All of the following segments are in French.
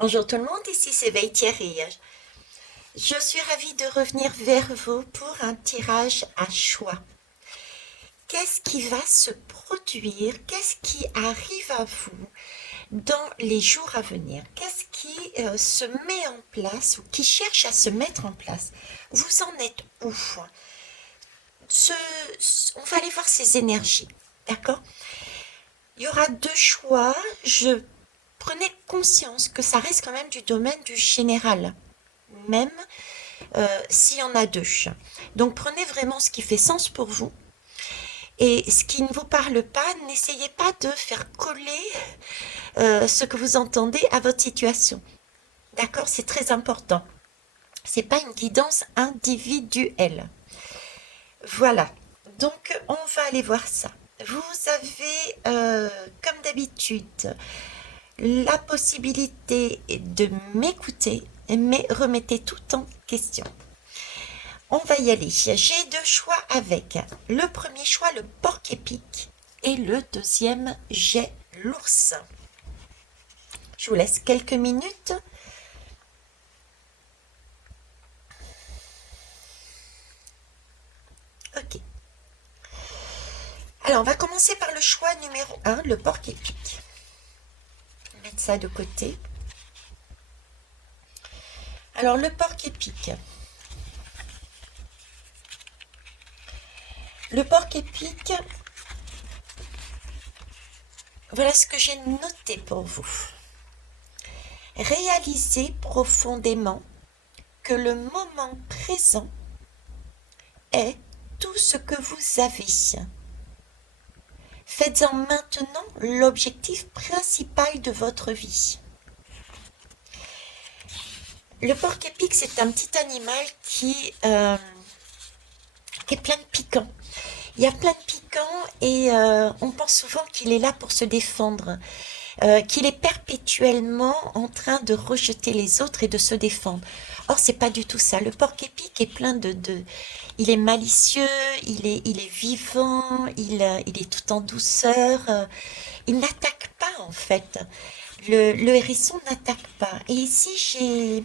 Bonjour tout le monde, ici c'est Thierry. Je suis ravie de revenir vers vous pour un tirage à choix. Qu'est-ce qui va se produire? Qu'est-ce qui arrive à vous dans les jours à venir? Qu'est-ce qui se met en place ou qui cherche à se mettre en place? Vous en êtes où? On va aller voir ces énergies, d'accord? Il y aura deux choix. Je prenais conscience que ça reste quand même du domaine du général, même s'il y en a deux. Donc prenez vraiment ce qui fait sens pour vous. Et ce qui ne vous parle pas, n'essayez pas de faire coller ce que vous entendez à votre situation. D'accord? C'est très important. C'est pas une guidance individuelle. Voilà. Donc on va aller voir ça. Vous avez, comme d'habitude, la possibilité de m'écouter, mais remettez tout en question. On va y aller. J'ai deux choix avec. Le premier choix, le porc-épic. Et le deuxième, j'ai l'ours. Je vous laisse quelques minutes. Ok. Alors, on va commencer par le choix numéro 1, le porc-épic. Mettre ça de côté. Alors, le porc-épic. Le porc-épic, voilà ce que j'ai noté pour vous. Réalisez profondément que le moment présent est tout ce que vous avez. Faites-en maintenant l'objectif principal de votre vie. Le porc-épic, c'est un petit animal qui est plein de piquants. Il y a plein de piquants et on pense souvent qu'il est là pour se défendre, qu'il est perpétuellement en train de rejeter les autres et de se défendre. Or, c'est pas du tout ça. Le porc-épic est plein il est malicieux, il est vivant, il est tout en douceur. Il n'attaque pas en fait. Le hérisson n'attaque pas. Et ici,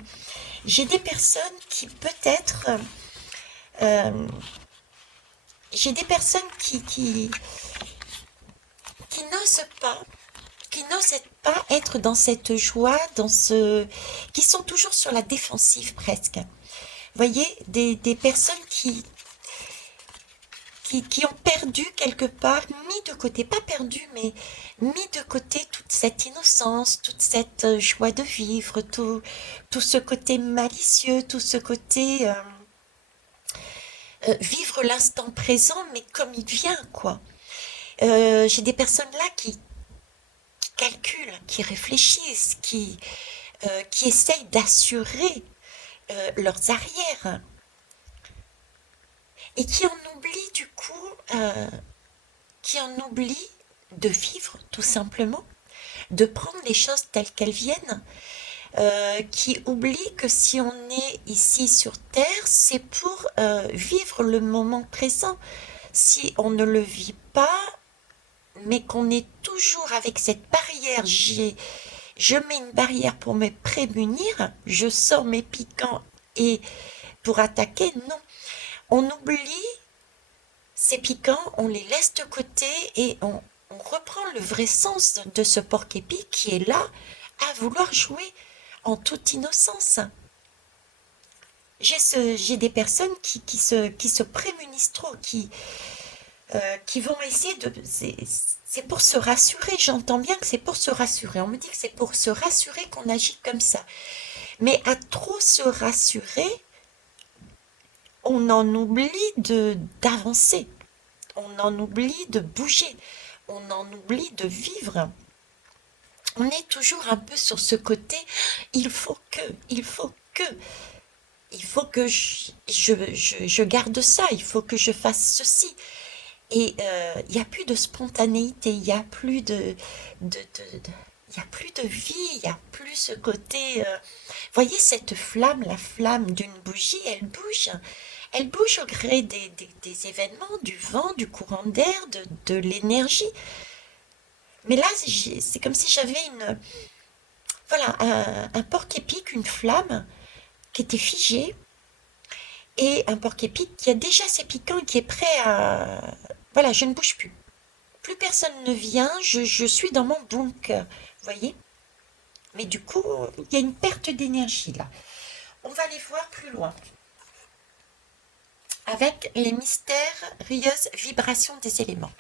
j'ai des personnes qui peut-être, euh, j'ai des personnes qui n'osent pas, qui n'osent pas être dans cette joie, qui sont toujours sur la défensive presque. Vous voyez, des personnes qui ont perdu quelque part, mis de côté, pas perdu, mais mis de côté toute cette innocence, toute cette joie de vivre, tout ce côté malicieux, tout ce côté vivre l'instant présent, mais comme il vient, quoi. J'ai des personnes là qui calculent, qui réfléchissent, qui essayent d'assurer leurs arrières et qui en oublient du coup, qui en oublient de vivre tout simplement, de prendre les choses telles qu'elles viennent, qui oublient que si on est ici sur Terre, c'est pour vivre le moment présent. Si on ne le vit pas, mais qu'on est toujours avec cette barrière, je mets une barrière pour me prémunir, je sors mes piquants et pour attaquer, non. On oublie ces piquants, on les laisse de côté et on reprend le vrai sens de ce porc-épic qui est là à vouloir jouer en toute innocence. J'ai des personnes qui se prémunissent trop, qui vont essayer de... C'est pour se rassurer, j'entends bien que c'est pour se rassurer. On me dit que c'est pour se rassurer qu'on agit comme ça. Mais à trop se rassurer, on en oublie d'avancer, on en oublie de bouger, on en oublie de vivre. On est toujours un peu sur ce côté, il faut que, il faut que, il faut que je garde ça, il faut que je fasse ceci. Et il n'y a plus de spontanéité, il n'y a plus il y a plus de vie, il n'y a plus ce côté... voyez cette flamme, la flamme d'une bougie, elle bouge au gré des événements, du vent, du courant d'air, de l'énergie. Mais là, c'est comme si j'avais voilà, un porc-épic, une flamme qui était figée, et un porc-épic qui a déjà ses piquants et qui est prêt à... Voilà, je ne bouge plus. Plus personne ne vient, je suis dans mon bunker, vous voyez? Mais du coup, il y a une perte d'énergie là. On va aller voir plus loin. Avec les mystérieuses vibrations des éléments.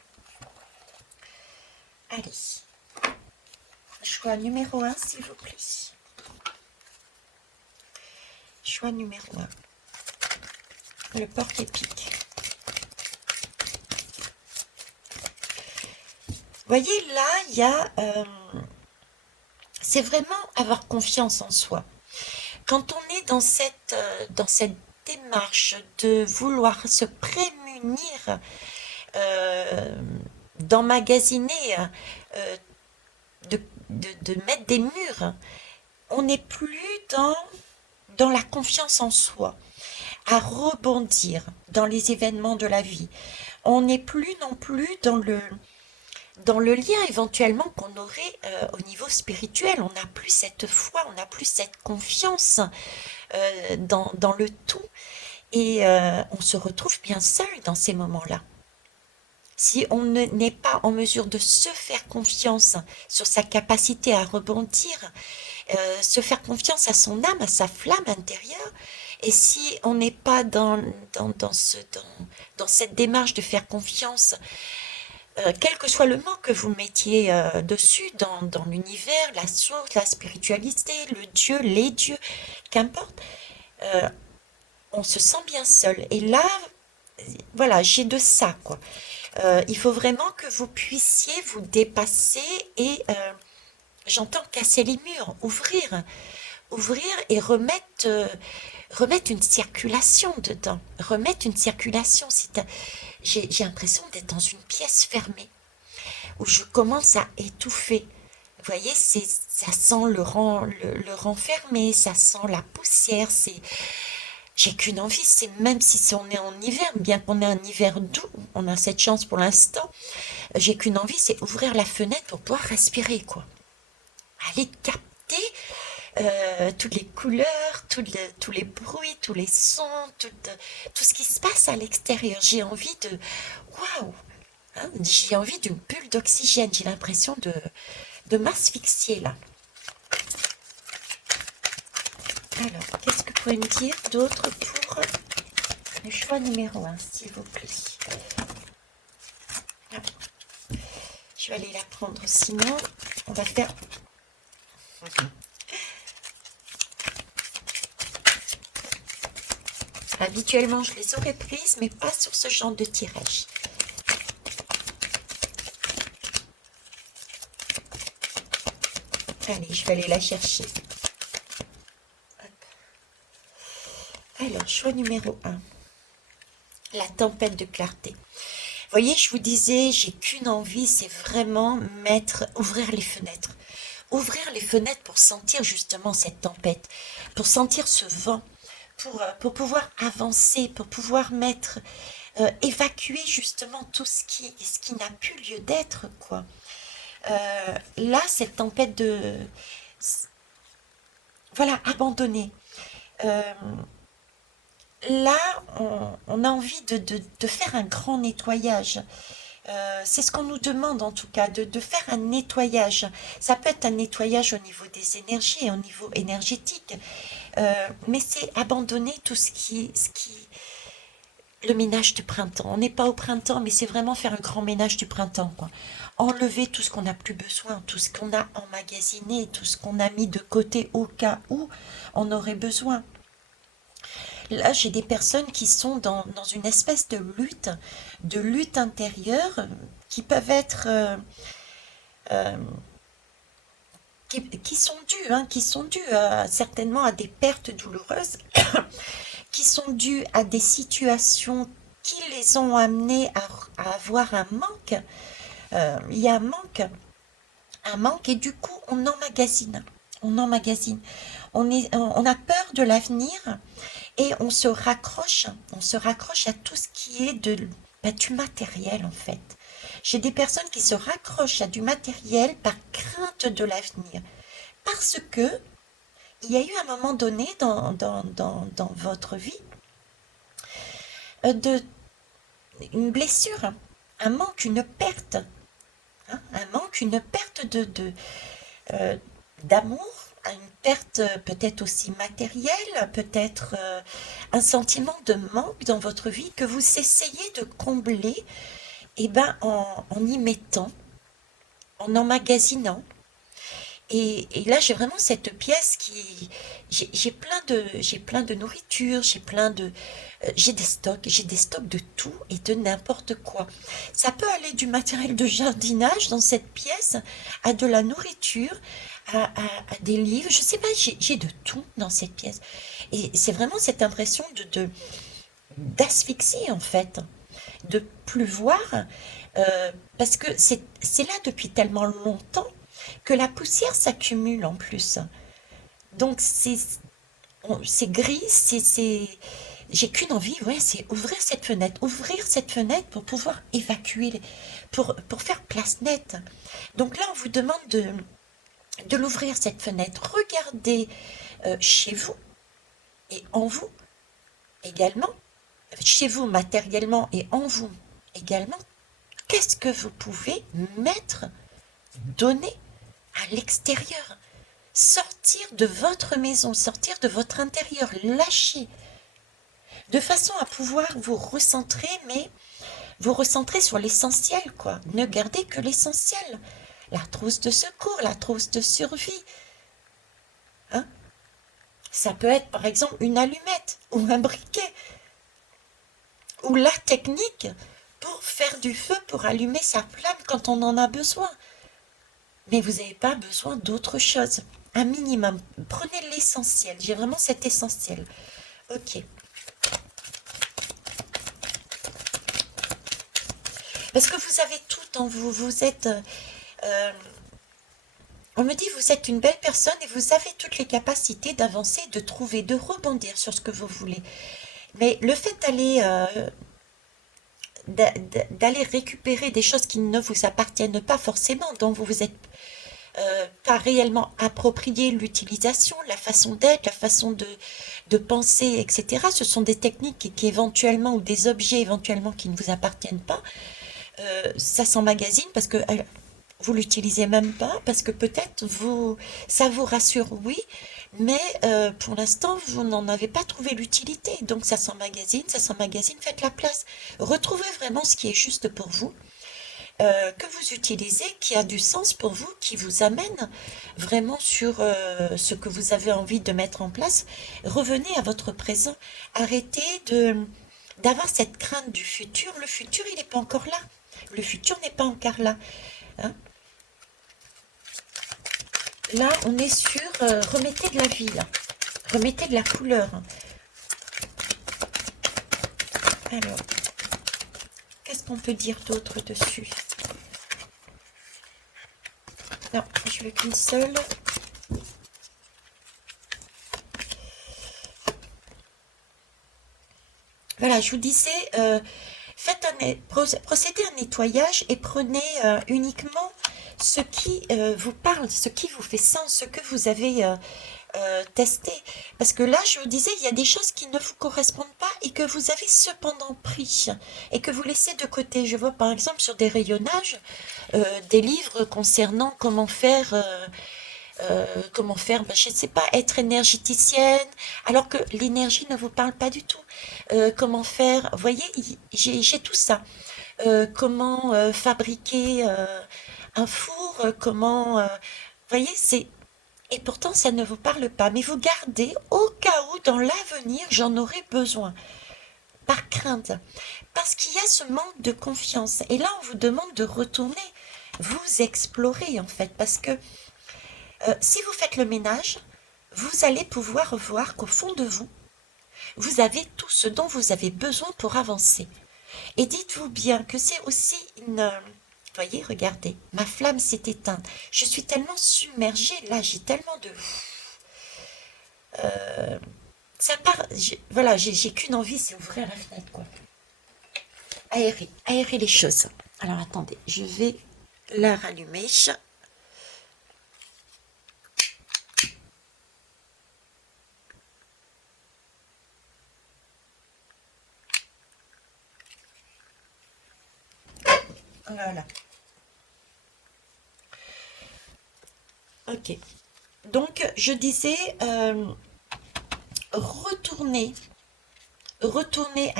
Allez. Choix numéro 1, s'il vous plaît. Choix numéro 1. Le porc-épic. Vous voyez, là, il y a... c'est vraiment avoir confiance en soi. Quand on est dans cette démarche de vouloir se prémunir, d'emmagasiner, euh, de mettre des murs, on n'est plus dans la confiance en soi, à rebondir dans les événements de la vie. On n'est plus non plus dans le lien éventuellement qu'on aurait au niveau spirituel. On n'a plus cette foi, on n'a plus cette confiance dans le tout. Et on se retrouve bien seul dans ces moments-là. Si on n'est pas en mesure de se faire confiance sur sa capacité à rebondir, se faire confiance à son âme, à sa flamme intérieure, et si on n'est pas dans cette démarche de faire confiance, quel que soit le mot que vous mettiez dessus, dans l'univers, la source, la spiritualité, le Dieu, les dieux, qu'importe, euh, on se sent bien seul. Et là, voilà, j'ai de ça, quoi. Il faut vraiment que vous puissiez vous dépasser et j'entends casser les murs, ouvrir et remettre une circulation dedans, remettre une circulation. J'ai l'impression d'être dans une pièce fermée où je commence à étouffer. Vous voyez, ça sent le renfermé, ça sent la poussière, j'ai qu'une envie, c'est même si on est en hiver, bien qu'on ait un hiver doux, on a cette chance pour l'instant, j'ai qu'une envie, c'est ouvrir la fenêtre pour pouvoir respirer, quoi. Aller capter toutes les couleurs, tous les bruits, tous les sons, tout ce qui se passe à l'extérieur. J'ai envie de... Waouh, hein, j'ai envie d'une bulle d'oxygène, j'ai l'impression de m'asphyxier, là. Alors, qu'est-ce que vous pouvez me dire d'autre pour le choix numéro 1, s'il vous plaît? Ah, je vais aller la prendre, sinon on va faire... Habituellement, je les aurais prises, mais pas sur ce genre de tirage. Allez, je vais aller la chercher. Alors, choix numéro 1. La tempête de clarté. Vous voyez, je vous disais, j'ai qu'une envie, c'est vraiment ouvrir les fenêtres. Ouvrir les fenêtres pour sentir justement cette tempête, pour sentir ce vent, pour pouvoir avancer, pour pouvoir évacuer justement tout ce qui n'a plus lieu d'être, quoi. Là, cette tempête voilà, abandonnée. Là, on a envie de faire un grand nettoyage. C'est ce qu'on nous demande en tout cas, de faire un nettoyage. Ça peut être un nettoyage au niveau des énergies, au niveau énergétique, mais c'est abandonner tout le ménage du printemps. On n'est pas au printemps, mais c'est vraiment faire un grand ménage du printemps, quoi. Enlever tout ce qu'on n'a plus besoin, tout ce qu'on a emmagasiné, tout ce qu'on a mis de côté au cas où on aurait besoin. Là, j'ai des personnes qui sont dans une espèce de lutte intérieure, qui peuvent être, euh, qui sont dues certainement à des pertes douloureuses, qui sont dues à des situations qui les ont amenées à avoir un manque. Il y a un manque et du coup, on emmagasine. On emmagasine. On a peur de l'avenir et on se raccroche à tout ce qui est du matériel en fait. J'ai des personnes qui se raccrochent à du matériel par crainte de l'avenir, parce que il y a eu un moment donné dans votre vie de, une blessure, un manque, une perte, hein, un manque, une perte euh, d'amour, une perte peut-être aussi matérielle, peut-être un sentiment de manque dans votre vie que vous essayez de combler en y mettant, en emmagasinant. Et là, j'ai vraiment cette pièce qui, j'ai plein de nourriture, j'ai des stocks de tout et de n'importe quoi. Ça peut aller du matériel de jardinage dans cette pièce à de la nourriture, à des livres. Je sais pas, j'ai de tout dans cette pièce. Et c'est vraiment cette impression d'asphyxie en fait, de plus voir, parce que c'est là depuis tellement longtemps que la poussière s'accumule en plus. Donc c'est gris, j'ai qu'une envie, ouais, c'est ouvrir cette fenêtre pour pouvoir évacuer, pour faire place nette. Donc là, on vous demande de l'ouvrir cette fenêtre. Regardez chez vous et en vous également, chez vous matériellement et en vous également. Qu'est-ce que vous pouvez mettre, donner à l'extérieur? Sortir de votre maison, sortir de votre intérieur, lâcher, de façon à pouvoir vous recentrer, mais vous recentrer sur l'essentiel, quoi. Ne gardez que l'essentiel. La trousse de secours, la trousse de survie. Hein? Ça peut être par exemple une allumette ou un briquet ou la technique pour faire du feu, pour allumer sa flamme quand on en a besoin. Mais vous n'avez pas besoin d'autre chose. Un minimum. Prenez l'essentiel. J'ai vraiment cet essentiel. Ok. Parce que vous avez tout en vous. Vous êtes... on me dit vous êtes une belle personne et vous avez toutes les capacités d'avancer, de trouver, de rebondir sur ce que vous voulez. Mais le fait d'aller récupérer des choses qui ne vous appartiennent pas forcément, dont vous vous êtes pas réellement approprié l'utilisation, la façon d'être, la façon de penser, etc. Ce sont des techniques qui éventuellement, ou des objets éventuellement qui ne vous appartiennent pas. Ça s'emmagasine parce que vous l'utilisez même pas, parce que peut-être ça vous rassure, oui, mais pour l'instant, vous n'en avez pas trouvé l'utilité. Donc ça s'emmagasine, faites la place. Retrouvez vraiment ce qui est juste pour vous, que vous utilisez, qui a du sens pour vous, qui vous amène vraiment sur ce que vous avez envie de mettre en place. Revenez à votre présent. Arrêtez d'avoir cette crainte du futur. Le futur, il n'est pas encore là. Le futur n'est pas encore là. Hein. Là, on est sur remettez de la vie, là. Remettez de la couleur. Alors, qu'est-ce qu'on peut dire d'autre dessus? Non, je veux qu'une seule. Voilà, je vous disais, procédez à un nettoyage et prenez uniquement ce qui vous parle, ce qui vous fait sens, ce que vous avez testé. Parce que là, je vous disais, il y a des choses qui ne vous correspondent pas et que vous avez cependant pris et que vous laissez de côté. Je vois par exemple sur des rayonnages, des livres concernant je ne sais pas, être énergéticienne, alors que l'énergie ne vous parle pas du tout. Comment faire, vous voyez, j'ai tout ça. Comment fabriquer un four, vous voyez, et pourtant ça ne vous parle pas, mais vous gardez au cas où dans l'avenir j'en aurai besoin, par crainte, parce qu'il y a ce manque de confiance. Et là, on vous demande de retourner, vous explorer en fait, parce que si vous faites le ménage, vous allez pouvoir voir qu'au fond de vous, vous avez tout ce dont vous avez besoin pour avancer. Et dites-vous bien que c'est aussi voyez, regardez, ma flamme s'est éteinte. Je suis tellement submergée, là, j'ai tellement de... ça part... Voilà, j'ai qu'une envie, c'est ouvrir la fenêtre, quoi. Aérer les choses. Alors, attendez, je vais la rallumer. Voilà. Ok. Donc, je disais, retournez, retournez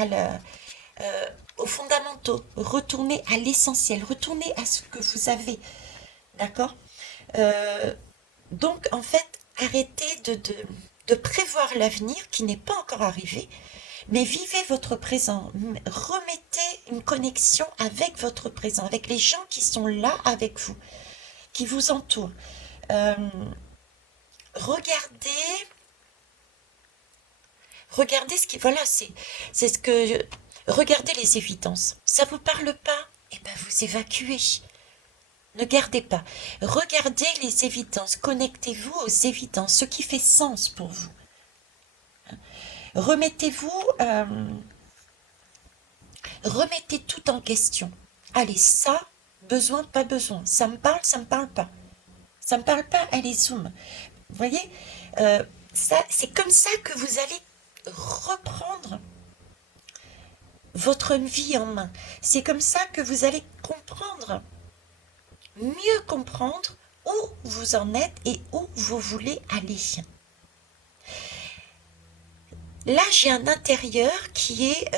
aux fondamentaux, retournez à l'essentiel, retournez à ce que vous avez, d'accord? Euh, donc, en fait, arrêtez de prévoir l'avenir qui n'est pas encore arrivé, mais vivez votre présent. Remettez une connexion avec votre présent, avec les gens qui sont là avec vous, qui vous entourent. Euh, regardez, regardez ce qui, voilà, c'est ce que, regardez les évidences. Ça vous parle pas? Eh ben, vous évacuez. Ne gardez pas. Regardez les évidences. Connectez-vous aux évidences, ce qui fait sens pour vous. Remettez-vous, remettez tout en question. Allez, ça, besoin, pas besoin. Ça me parle pas. Ça me parle pas, allez, zoom. Vous voyez, ça, c'est comme ça que vous allez reprendre votre vie en main. C'est comme ça que vous allez comprendre, mieux comprendre où vous en êtes et où vous voulez aller. Là, j'ai un intérieur qui est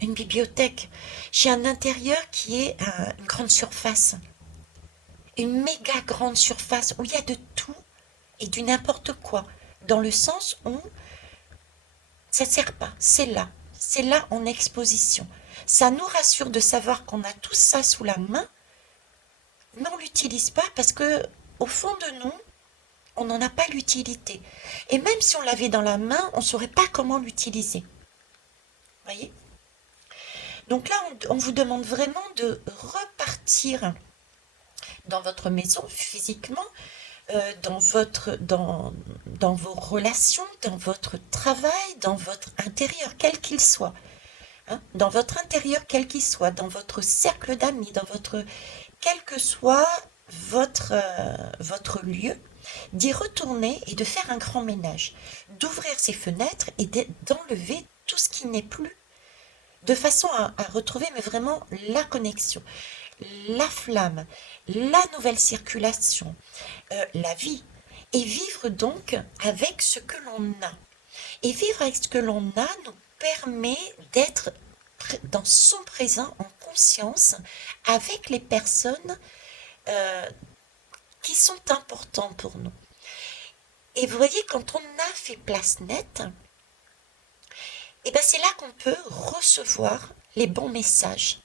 une bibliothèque. J'ai un intérieur qui est une grande surface. Une méga grande surface où il y a de tout et du n'importe quoi. Dans le sens où ça ne sert pas. C'est là. C'est là en exposition. Ça nous rassure de savoir qu'on a tout ça sous la main, mais on ne l'utilise pas parce que au fond de nous, on n'en a pas l'utilité. Et même si on l'avait dans la main, on ne saurait pas comment l'utiliser. Vous voyez? Donc là, on vous demande vraiment de repartir dans votre maison physiquement, dans vos relations, dans votre travail, dans votre intérieur, quel qu'il soit. Hein, dans votre intérieur, quel qu'il soit, dans votre cercle d'amis, quel que soit votre lieu, d'y retourner et de faire un grand ménage, d'ouvrir ses fenêtres et d'enlever tout ce qui n'est plus, de façon à retrouver mais vraiment la connexion, la flamme, la nouvelle circulation, la vie, et vivre donc avec ce que l'on a. Et vivre avec ce que l'on a nous permet d'être dans son présent en conscience avec les personnes qui sont importantes pour nous. Et vous voyez, quand on a fait place nette, et ben c'est là qu'on peut recevoir les bons messages.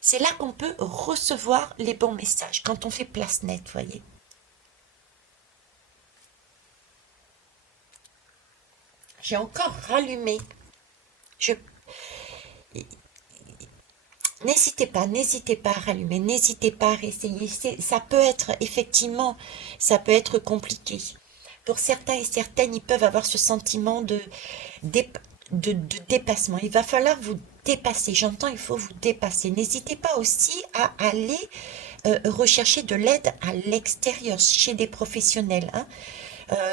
C'est là qu'on peut recevoir les bons messages, quand on fait place nette, vous voyez. J'ai encore rallumé. N'hésitez pas à rallumer, n'hésitez pas à réessayer. Ça peut être, effectivement, ça peut être compliqué. Pour certains et certaines, ils peuvent avoir ce sentiment de dépassement. Il va falloir vous dépasser. J'entends, il faut vous dépasser. N'hésitez pas aussi à aller rechercher de l'aide à l'extérieur, chez des professionnels. Hein.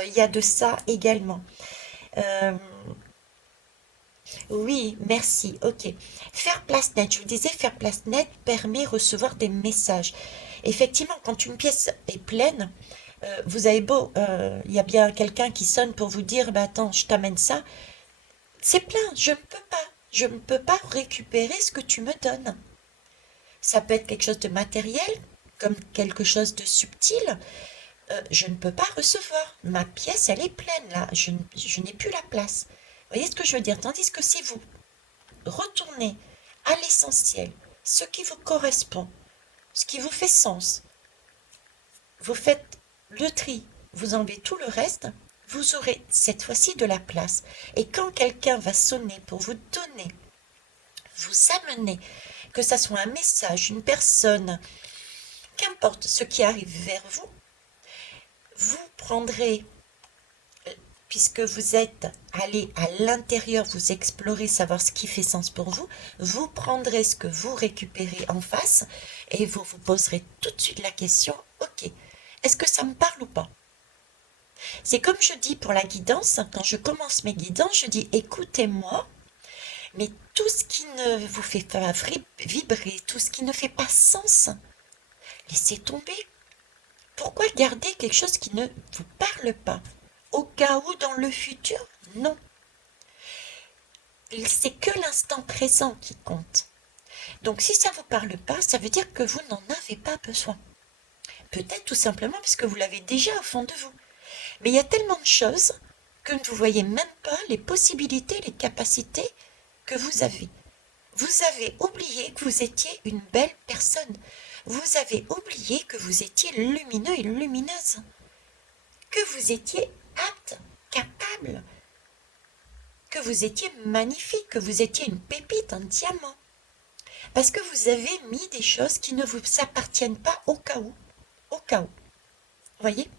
Il y a de ça également. Euh, oui, merci. Ok. Faire place nette. Je vous disais, faire place nette permet de recevoir des messages. Effectivement, quand une pièce est pleine, vous avez beau, il y a bien quelqu'un qui sonne pour vous dire, bah attends, je t'amène ça. C'est plein, je ne peux pas. Je ne peux pas récupérer ce que tu me donnes. Ça peut être quelque chose de matériel, comme quelque chose de subtil. Je ne peux pas recevoir. Ma pièce, elle est pleine là. Je n'ai plus la place. Vous voyez ce que je veux dire? Tandis que si vous retournez à l'essentiel, ce qui vous correspond, ce qui vous fait sens, vous faites le tri, vous enlevez tout le reste, vous aurez cette fois-ci de la place. Et quand quelqu'un va sonner pour vous donner, vous amener, que ça soit un message, une personne, qu'importe ce qui arrive vers vous, vous prendrez, puisque vous êtes allé à l'intérieur, vous explorez, savoir ce qui fait sens pour vous, vous prendrez ce que vous récupérez en face et vous vous poserez tout de suite la question, ok, est-ce que ça me parle ou pas? C'est comme je dis pour la guidance, quand je commence mes guidances, je dis écoutez-moi Mais tout ce qui ne vous fait pas vibrer, tout ce qui ne fait pas sens, laissez tomber. Pourquoi garder quelque chose qui ne vous parle pas? Au cas où dans le futur? Non. C'est que l'instant présent qui compte. Donc si ça ne vous parle pas, ça veut dire que vous n'en avez pas besoin. Peut-être tout simplement parce que vous l'avez déjà au fond de vous. Mais il y a tellement de choses que vous ne voyez même pas les possibilités, les capacités que vous avez. Vous avez oublié que vous étiez une belle personne. Vous avez oublié que vous étiez lumineux et lumineuse. Que vous étiez apte, capable. Que vous étiez magnifique, que vous étiez une pépite, un diamant. Parce que vous avez mis des choses qui ne vous appartiennent pas au cas où. Au cas où. Voyez?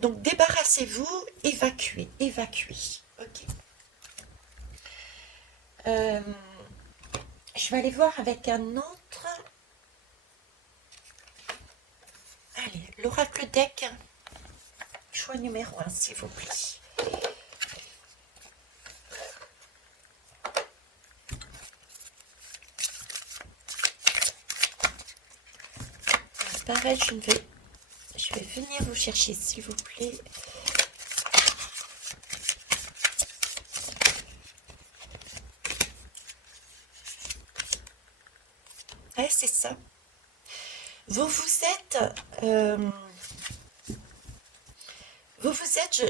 Donc débarrassez-vous, évacuez, évacuez. Ok. Je vais aller voir avec un autre. Allez, l'oracle deck. Choix numéro 1, s'il vous plaît. Pareil, je vais venir vous chercher, s'il vous plaît. Ouais, c'est ça. Vous vous êtes,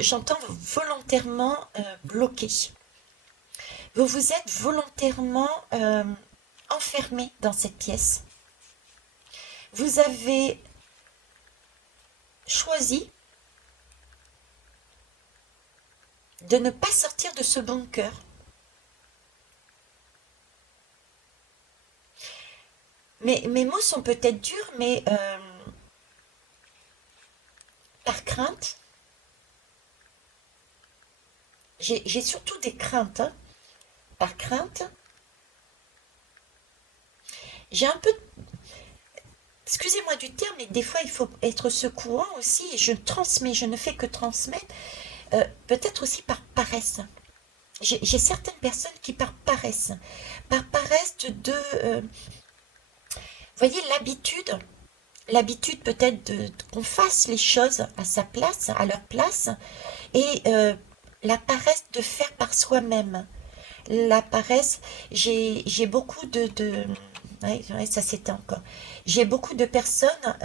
j'entends volontairement bloqué. Vous vous êtes volontairement enfermé dans cette pièce. Vous avez choisi de ne pas sortir de ce bunker. Mes mots sont peut-être durs, mais par crainte, j'ai surtout des craintes. Hein. Par crainte, j'ai un peu... Excusez-moi du terme, mais des fois il faut être secouant aussi, et je transmets, je ne fais que transmettre, peut-être aussi par paresse. J'ai certaines personnes qui par paresse vous voyez, l'habitude peut-être qu'on fasse les choses à sa place, à leur place, et la paresse de faire par soi-même. La paresse, j'ai beaucoup ouais, ça c'était encore. J'ai beaucoup de personnes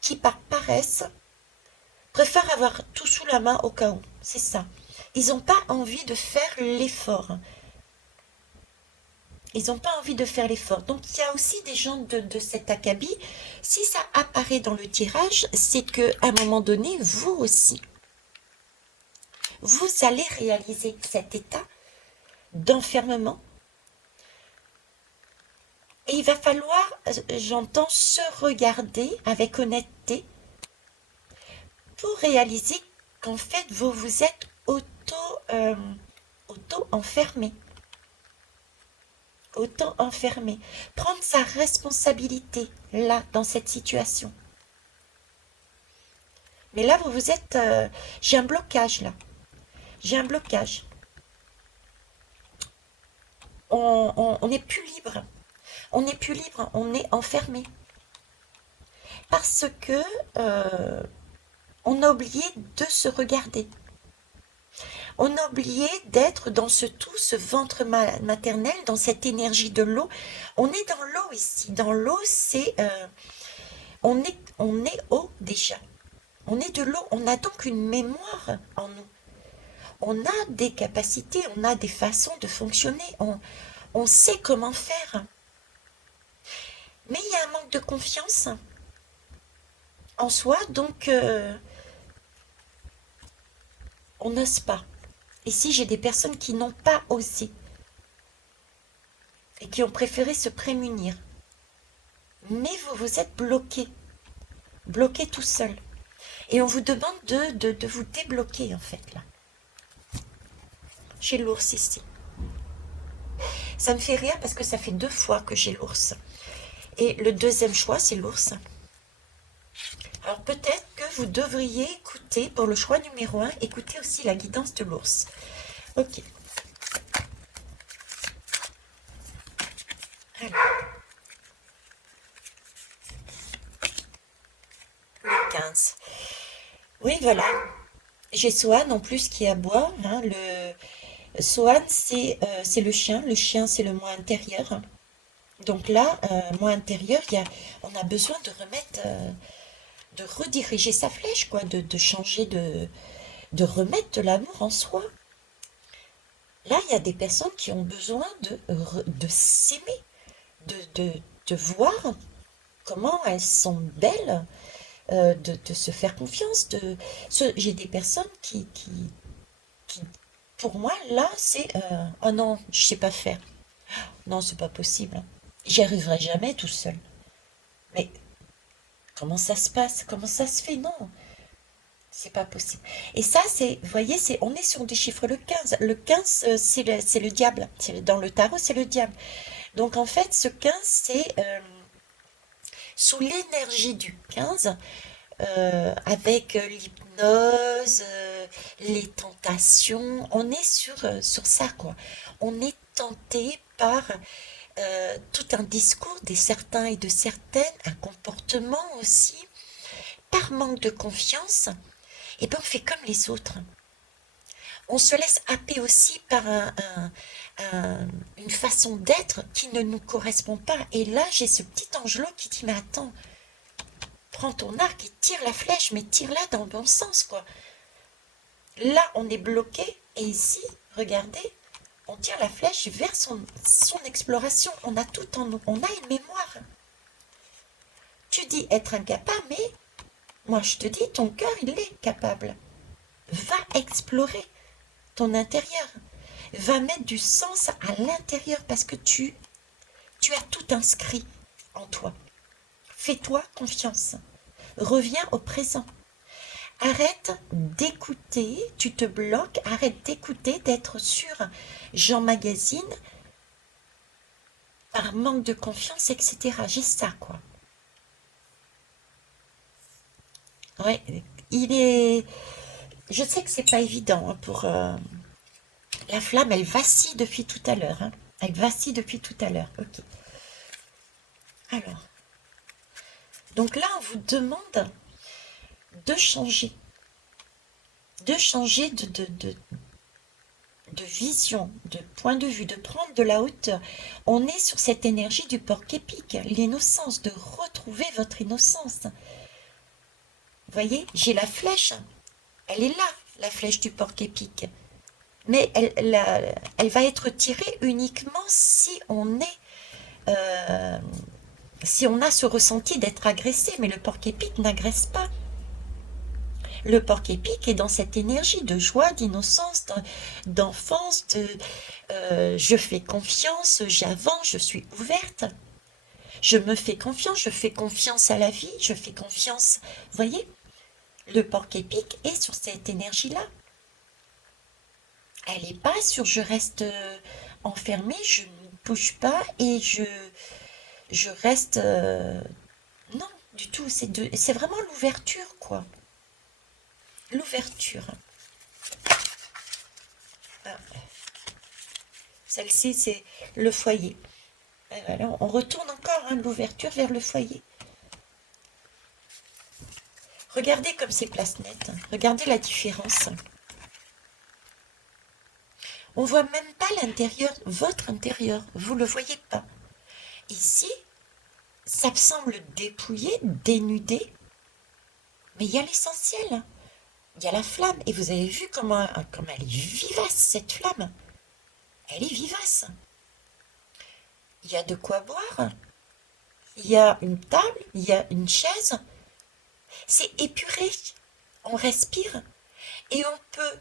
qui par paresse préfèrent avoir tout sous la main au cas où. C'est ça. Ils n'ont pas envie de faire l'effort. Ils n'ont pas envie de faire l'effort. Donc il y a aussi des gens de cet acabit. Si ça apparaît dans le tirage, c'est qu'à un moment donné, vous aussi, vous allez réaliser cet état d'enfermement. Et il va falloir, j'entends, se regarder avec honnêteté pour réaliser qu'en fait, vous vous êtes auto-enfermé. Auto-enfermé. Prendre sa responsabilité, là, dans cette situation. Mais là, vous vous êtes... j'ai un blocage, là. J'ai un blocage. On n'est plus libre. On n'est plus libre, on est enfermé. Parce que on a oublié de se regarder. On a oublié d'être dans ce tout, ce ventre maternel, dans cette énergie de l'eau. On est dans l'eau ici. Dans l'eau, c'est... on est eau déjà. On est de l'eau. On a donc une mémoire en nous. On a des capacités, on a des façons de fonctionner. On sait comment faire. Mais il y a un manque de confiance en soi, donc on n'ose pas. Ici, j'ai des personnes qui n'ont pas osé et qui ont préféré se prémunir. Mais vous vous êtes bloqué tout seul. Et on vous demande de vous débloquer, en fait, là. J'ai l'ours ici. Ça me fait rire parce que ça fait 2 fois que j'ai l'ours. Et le deuxième choix, c'est l'ours. Alors peut-être que vous devriez écouter, pour le choix numéro 1, écouter aussi la guidance de l'ours. Ok. mince. Oui, voilà. J'ai Swan en plus qui aboie, hein. Le Swan, c'est le chien, c'est le moi intérieur. Donc là, moi intérieur, on a besoin de remettre, de rediriger sa flèche, quoi, de changer, de remettre de l'amour en soi. Là, il y a des personnes qui ont besoin de s'aimer, de, de, de voir comment elles sont belles, de se faire confiance. J'ai des personnes qui, pour moi, là, c'est oh non, je sais pas faire. Non, c'est pas possible. J'y arriverai jamais tout seul. Mais comment ça se passe? Comment ça se fait? Non, c'est pas possible. Et ça, vous voyez, on est sur des chiffres le 15. Le 15, c'est le diable. Dans le tarot, c'est le diable. Donc en fait, ce 15, c'est sous l'énergie du 15, avec l'hypnose, les tentations, on est sur ça, quoi. On est tenté par tout un discours des certains et de certaines, un comportement aussi, par manque de confiance, et ben on fait comme les autres. On se laisse happer aussi par une façon d'être qui ne nous correspond pas. Et là, j'ai ce petit angelot qui dit, mais attends, prends ton arc et tire la flèche, mais tire-la dans le bon sens, quoi. Là, on est bloqué, et ici, regardez, on tire la flèche vers son exploration. On a tout en nous, on a une mémoire. Tu dis être incapable, mais moi je te dis, ton cœur, il est capable. Va explorer ton intérieur. Va mettre du sens à l'intérieur parce que tu as tout inscrit en toi. Fais-toi confiance. Reviens au présent. Arrête d'écouter, tu te bloques, arrête d'écouter, d'être sur Jean Magazine par manque de confiance, etc. J'ai ça, quoi. Ouais, je sais que c'est pas évident, hein, pour la flamme, elle vacille depuis tout à l'heure, hein. Elle vacille depuis tout à l'heure. Ok. Alors, donc là, on vous demande de changer, de vision, de point de vue, de prendre de la hauteur. On est sur cette énergie du porc-épic, l'innocence, de retrouver votre innocence. Vous voyez, j'ai la flèche, elle est là, la flèche du porc-épic. Mais elle va être tirée uniquement euh, si on a ce ressenti d'être agressé. Mais le porc-épic n'agresse pas. Le porc-épic est dans cette énergie de joie, d'innocence, d'enfance, je fais confiance, j'avance, je suis ouverte. Je me fais confiance, je fais confiance à la vie, je fais confiance. Vous voyez, le porc-épic est sur cette énergie-là. Elle n'est pas sur je reste enfermée, je ne bouge pas et je reste. Non, du tout. C'est vraiment l'ouverture, quoi. L'ouverture. Ah. Celle-ci, c'est le foyer. Et voilà, on retourne encore, hein, l'ouverture vers le foyer. Regardez comme c'est place nette. Regardez la différence. On voit même pas l'intérieur, votre intérieur. Vous le voyez pas. Ici, ça semble dépouillé, dénudé, mais il y a l'essentiel. Il y a la flamme. Et vous avez vu comment elle est vivace, cette flamme. Elle est vivace. Il y a de quoi boire. Il y a une table, il y a une chaise. C'est épuré. On respire. Et on peut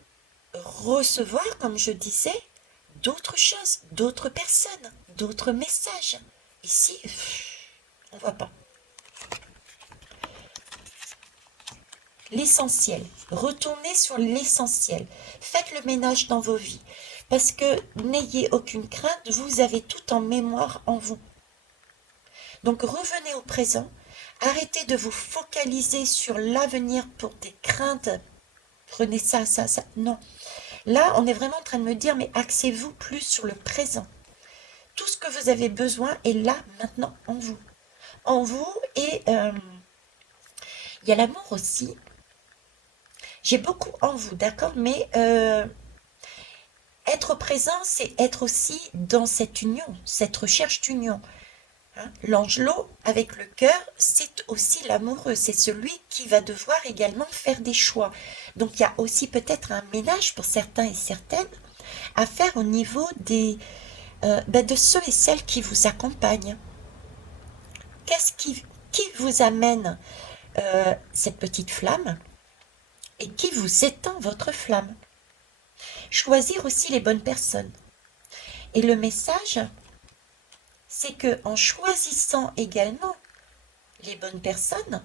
recevoir, comme je disais, d'autres choses, d'autres personnes, d'autres messages. Ici, on ne voit pas. L'essentiel. Retournez sur l'essentiel. Faites le ménage dans vos vies. Parce que n'ayez aucune crainte, vous avez tout en mémoire en vous. Donc revenez au présent. Arrêtez de vous focaliser sur l'avenir pour des craintes. Prenez ça, ça, ça. Non. Là, on est vraiment en train de me dire, mais axez-vous plus sur le présent. Tout ce que vous avez besoin est là, maintenant, en vous. En vous, et il Il y a l'amour aussi. J'ai beaucoup en vous, d'accord? Mais être présent, c'est être aussi dans cette union, cette recherche d'union. Hein. L'angelot, avec le cœur, c'est aussi l'amoureux. C'est celui qui va devoir également faire des choix. Donc il y a aussi peut-être un ménage pour certains et certaines à faire au niveau de ceux et celles qui vous accompagnent. Qu'est-ce qui vous amène cette petite flamme et qui vous éteint votre flamme? Choisir aussi les bonnes personnes. Et le message, c'est que en choisissant également les bonnes personnes,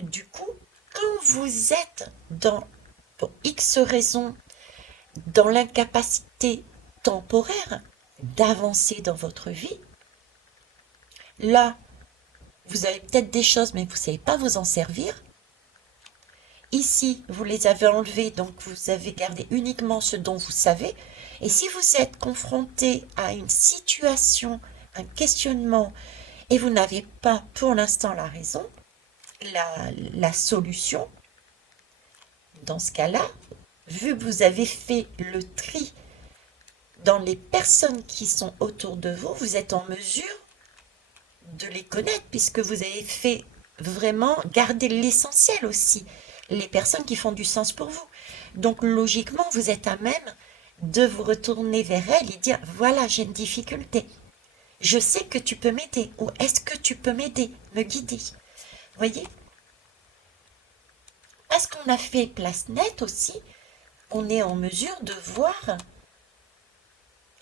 du coup, quand vous êtes pour X raisons, dans l'incapacité temporaire d'avancer dans votre vie, là, vous avez peut-être des choses, mais vous ne savez pas vous en servir. Ici, vous les avez enlevées, donc vous avez gardé uniquement ce dont vous savez. Et si vous êtes confronté à une situation, un questionnement, et vous n'avez pas pour l'instant la raison, la solution, dans ce cas-là, vu que vous avez fait le tri dans les personnes qui sont autour de vous, vous êtes en mesure de les connaître puisque vous avez fait vraiment garder l'essentiel aussi, les personnes qui font du sens pour vous. Donc logiquement, vous êtes à même de vous retourner vers elles et dire, voilà, j'ai une difficulté. Je sais que tu peux m'aider ou est-ce que tu peux m'aider, me guider. Voyez? Parce qu'on a fait place nette aussi, on est en mesure de voir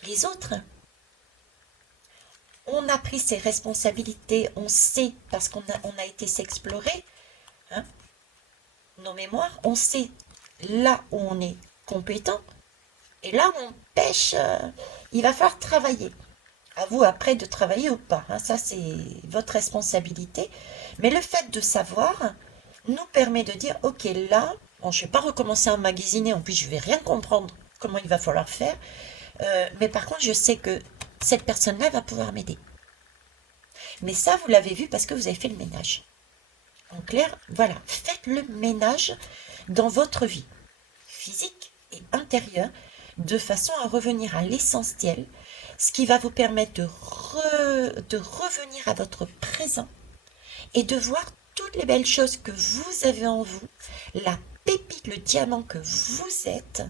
les autres. On a pris ses responsabilités, on sait, parce on a été s'explorer, hein, nos mémoires, on sait là où on est compétent, et là où on pêche, il va falloir travailler. À vous après de travailler ou pas, hein, ça c'est votre responsabilité. Mais le fait de savoir nous permet de dire, ok, là, bon, je ne vais pas recommencer à emmagasiner, en plus je ne vais rien comprendre comment il va falloir faire, mais par contre je sais que cette personne-là va pouvoir m'aider. Mais ça, vous l'avez vu parce que vous avez fait le ménage. En clair, voilà, faites le ménage dans votre vie, physique et intérieure, de façon à revenir à l'essentiel, ce qui va vous permettre de revenir à votre présent et de voir toutes les belles choses que vous avez en vous, la pépite, le diamant que vous êtes,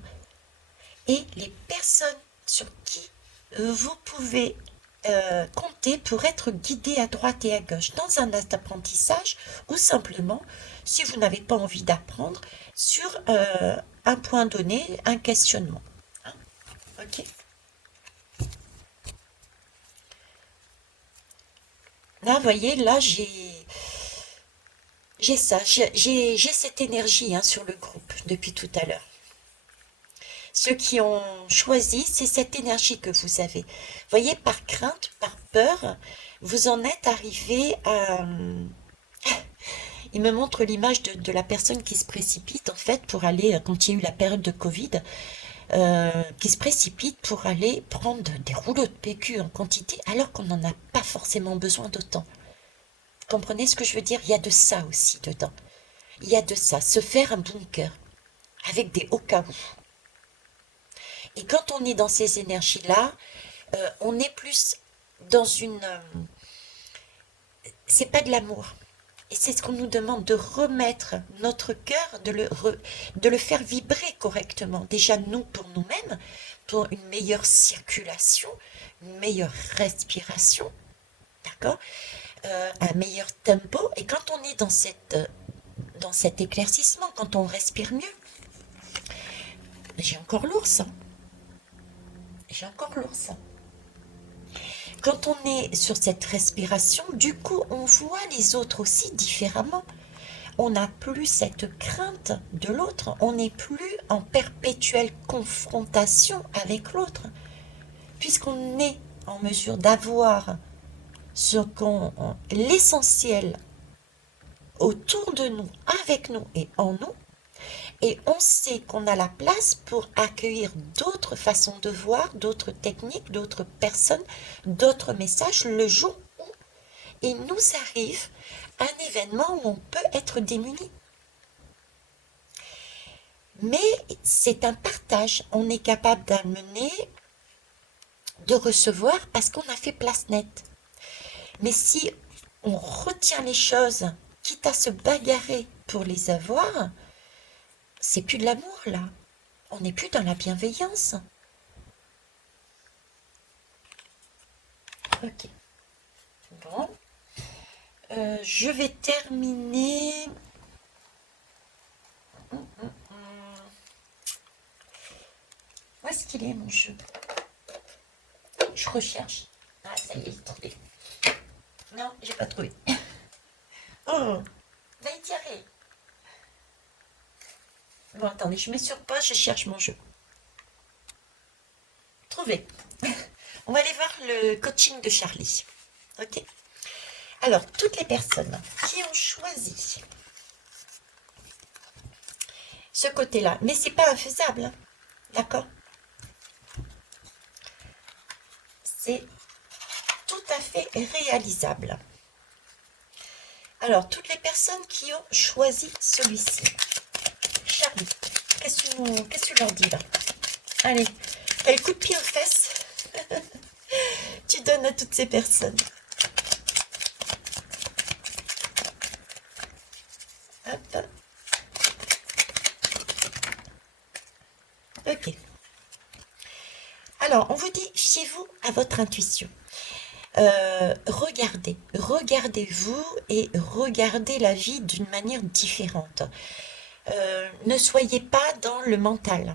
et les personnes sur qui vous pouvez compter pour être guidé à droite et à gauche dans un apprentissage ou simplement, si vous n'avez pas envie d'apprendre, sur un point donné, un questionnement. Hein. Ok. Là, vous voyez, là, j'ai ça, j'ai cette énergie hein, sur le groupe depuis tout à l'heure. Ceux qui ont choisi, c'est cette énergie que vous avez. Vous voyez, par crainte, par peur, vous en êtes arrivé à... Il me montre l'image de la personne qui se précipite, en fait, pour aller, quand il y a eu la période de Covid, qui se précipite pour aller prendre des rouleaux de PQ en quantité, alors qu'on n'en a pas forcément besoin d'autant. Vous comprenez ce que je veux dire? Il y a de ça aussi dedans. Il y a de ça, se faire un bunker, avec des au cas où. Et quand on est dans ces énergies-là, on est plus dans une... c'est pas de l'amour. Et c'est ce qu'on nous demande, de remettre notre cœur, de le faire vibrer correctement. Déjà, nous, pour nous-mêmes, pour une meilleure circulation, une meilleure respiration, d'accord, un meilleur tempo. Et quand on est dans cet éclaircissement, quand on respire mieux, j'ai encore l'ours, hein. J'ai encore l'ours. Quand on est sur cette respiration, du coup, on voit les autres aussi différemment. On n'a plus cette crainte de l'autre, on n'est plus en perpétuelle confrontation avec l'autre, puisqu'on est en mesure d'avoir l'essentiel autour de nous, avec nous et en nous, et on sait qu'on a la place pour accueillir d'autres façons de voir, d'autres techniques, d'autres personnes, d'autres messages le jour où il nous arrive un événement où on peut être démuni. Mais c'est un partage. On est capable d'amener, de recevoir parce qu'on a fait place nette. Mais si on retient les choses, quitte à se bagarrer pour les avoir, c'est plus de l'amour là. On n'est plus dans la bienveillance. Ok. Bon. Je vais terminer. Où est-ce qu'il est mon jeu? Je recherche. Ah, ça y est, j'ai trouvé. Non, j'ai pas trouvé. Oh, va y tirer. Bon, attendez, je mets sur pause, je cherche mon jeu. Trouvé. On va aller voir le coaching de Charlie. Ok. Alors, toutes les personnes qui ont choisi ce côté-là, mais c'est pas infaisable, hein, d'accord? C'est tout à fait réalisable. Alors, toutes les personnes qui ont choisi celui-ci. Charlie, qu'est-ce que tu leur dis là? Allez, quel coup de pied aux fesses tu donnes à toutes ces personnes? Hop. Ok. Alors, on vous dit, fiez-vous à votre intuition. Regardez-vous et regardez la vie d'une manière différente. Ne soyez pas dans le mental.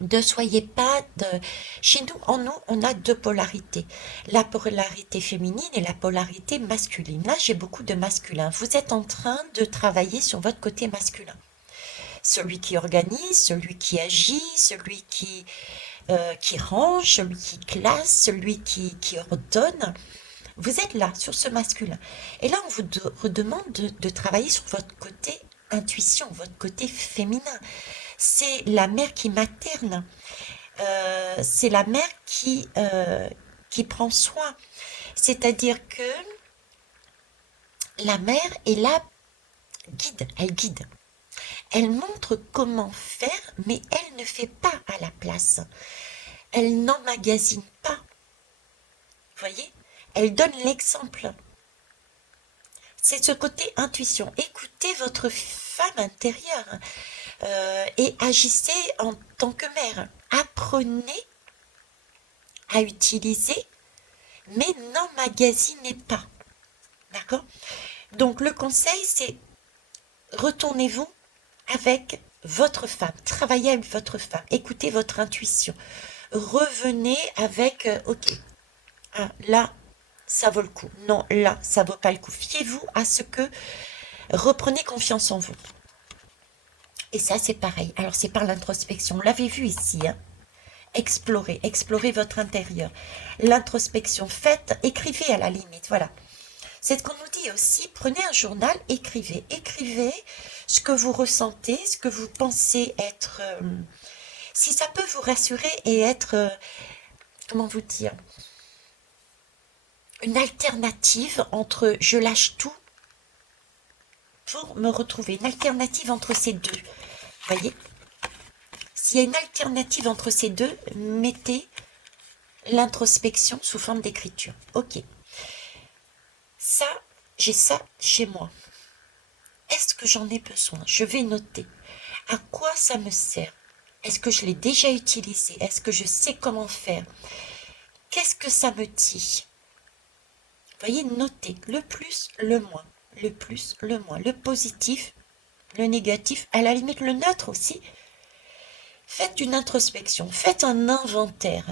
Ne soyez pas de... Chez nous, on a deux polarités. La polarité féminine et la polarité masculine. Là, j'ai beaucoup de masculin. Vous êtes en train de travailler sur votre côté masculin. Celui qui organise, celui qui agit, celui qui range, celui qui classe, celui qui ordonne. Vous êtes là, sur ce masculin. Et là, on vous redemande de travailler sur votre côté intuition, votre côté féminin. C'est la mère qui materne. C'est la mère qui prend soin. C'est-à-dire que la mère est là, elle guide. Elle montre comment faire, mais elle ne fait pas à la place. Elle n'emmagasine pas. Vous voyez? Elle donne l'exemple. C'est ce côté intuition. Écoutez votre femme intérieure et agissez en tant que mère. Apprenez à utiliser, mais n'emmagasinez pas. D'accord? Donc le conseil, c'est retournez-vous avec votre femme. Travaillez avec votre femme. Écoutez votre intuition. Revenez avec, ok, ah, là, ça vaut le coup. Non, là, ça vaut pas le coup. Fiez-vous à ce que... Reprenez confiance en vous. Et ça, c'est pareil. Alors, c'est par l'introspection. Vous l'avez vu ici, hein. Explorez votre intérieur. L'introspection, écrivez à la limite, voilà. C'est ce qu'on nous dit aussi, prenez un journal, écrivez. Écrivez ce que vous ressentez, ce que vous pensez être... si ça peut vous rassurer et être... comment vous dire? Une alternative entre je lâche tout pour me retrouver. Une alternative entre ces deux. Vous voyez? S'il y a une alternative entre ces deux, mettez l'introspection sous forme d'écriture. Ok. Ça, j'ai ça chez moi. Est-ce que j'en ai besoin? Je vais noter. À quoi ça me sert? Est-ce que je l'ai déjà utilisé? Est-ce que je sais comment faire? Qu'est-ce que ça me dit? Vous voyez, notez le plus, le moins. Le plus, le moins. Le positif, le négatif, à la limite le neutre aussi. Faites une introspection, faites un inventaire.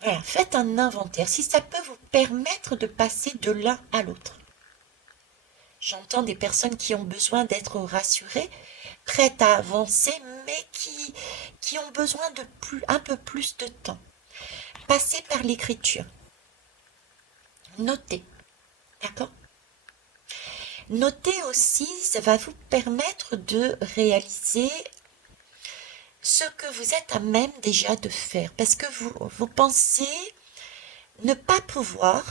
Voilà, faites un inventaire. Si ça peut vous permettre de passer de l'un à l'autre. J'entends des personnes qui ont besoin d'être rassurées, prêtes à avancer, mais qui ont besoin de un peu plus de temps. Passez par l'écriture. Notez. D'accord? Notez aussi, ça va vous permettre de réaliser ce que vous êtes à même déjà de faire. Parce que vous pensez ne pas pouvoir,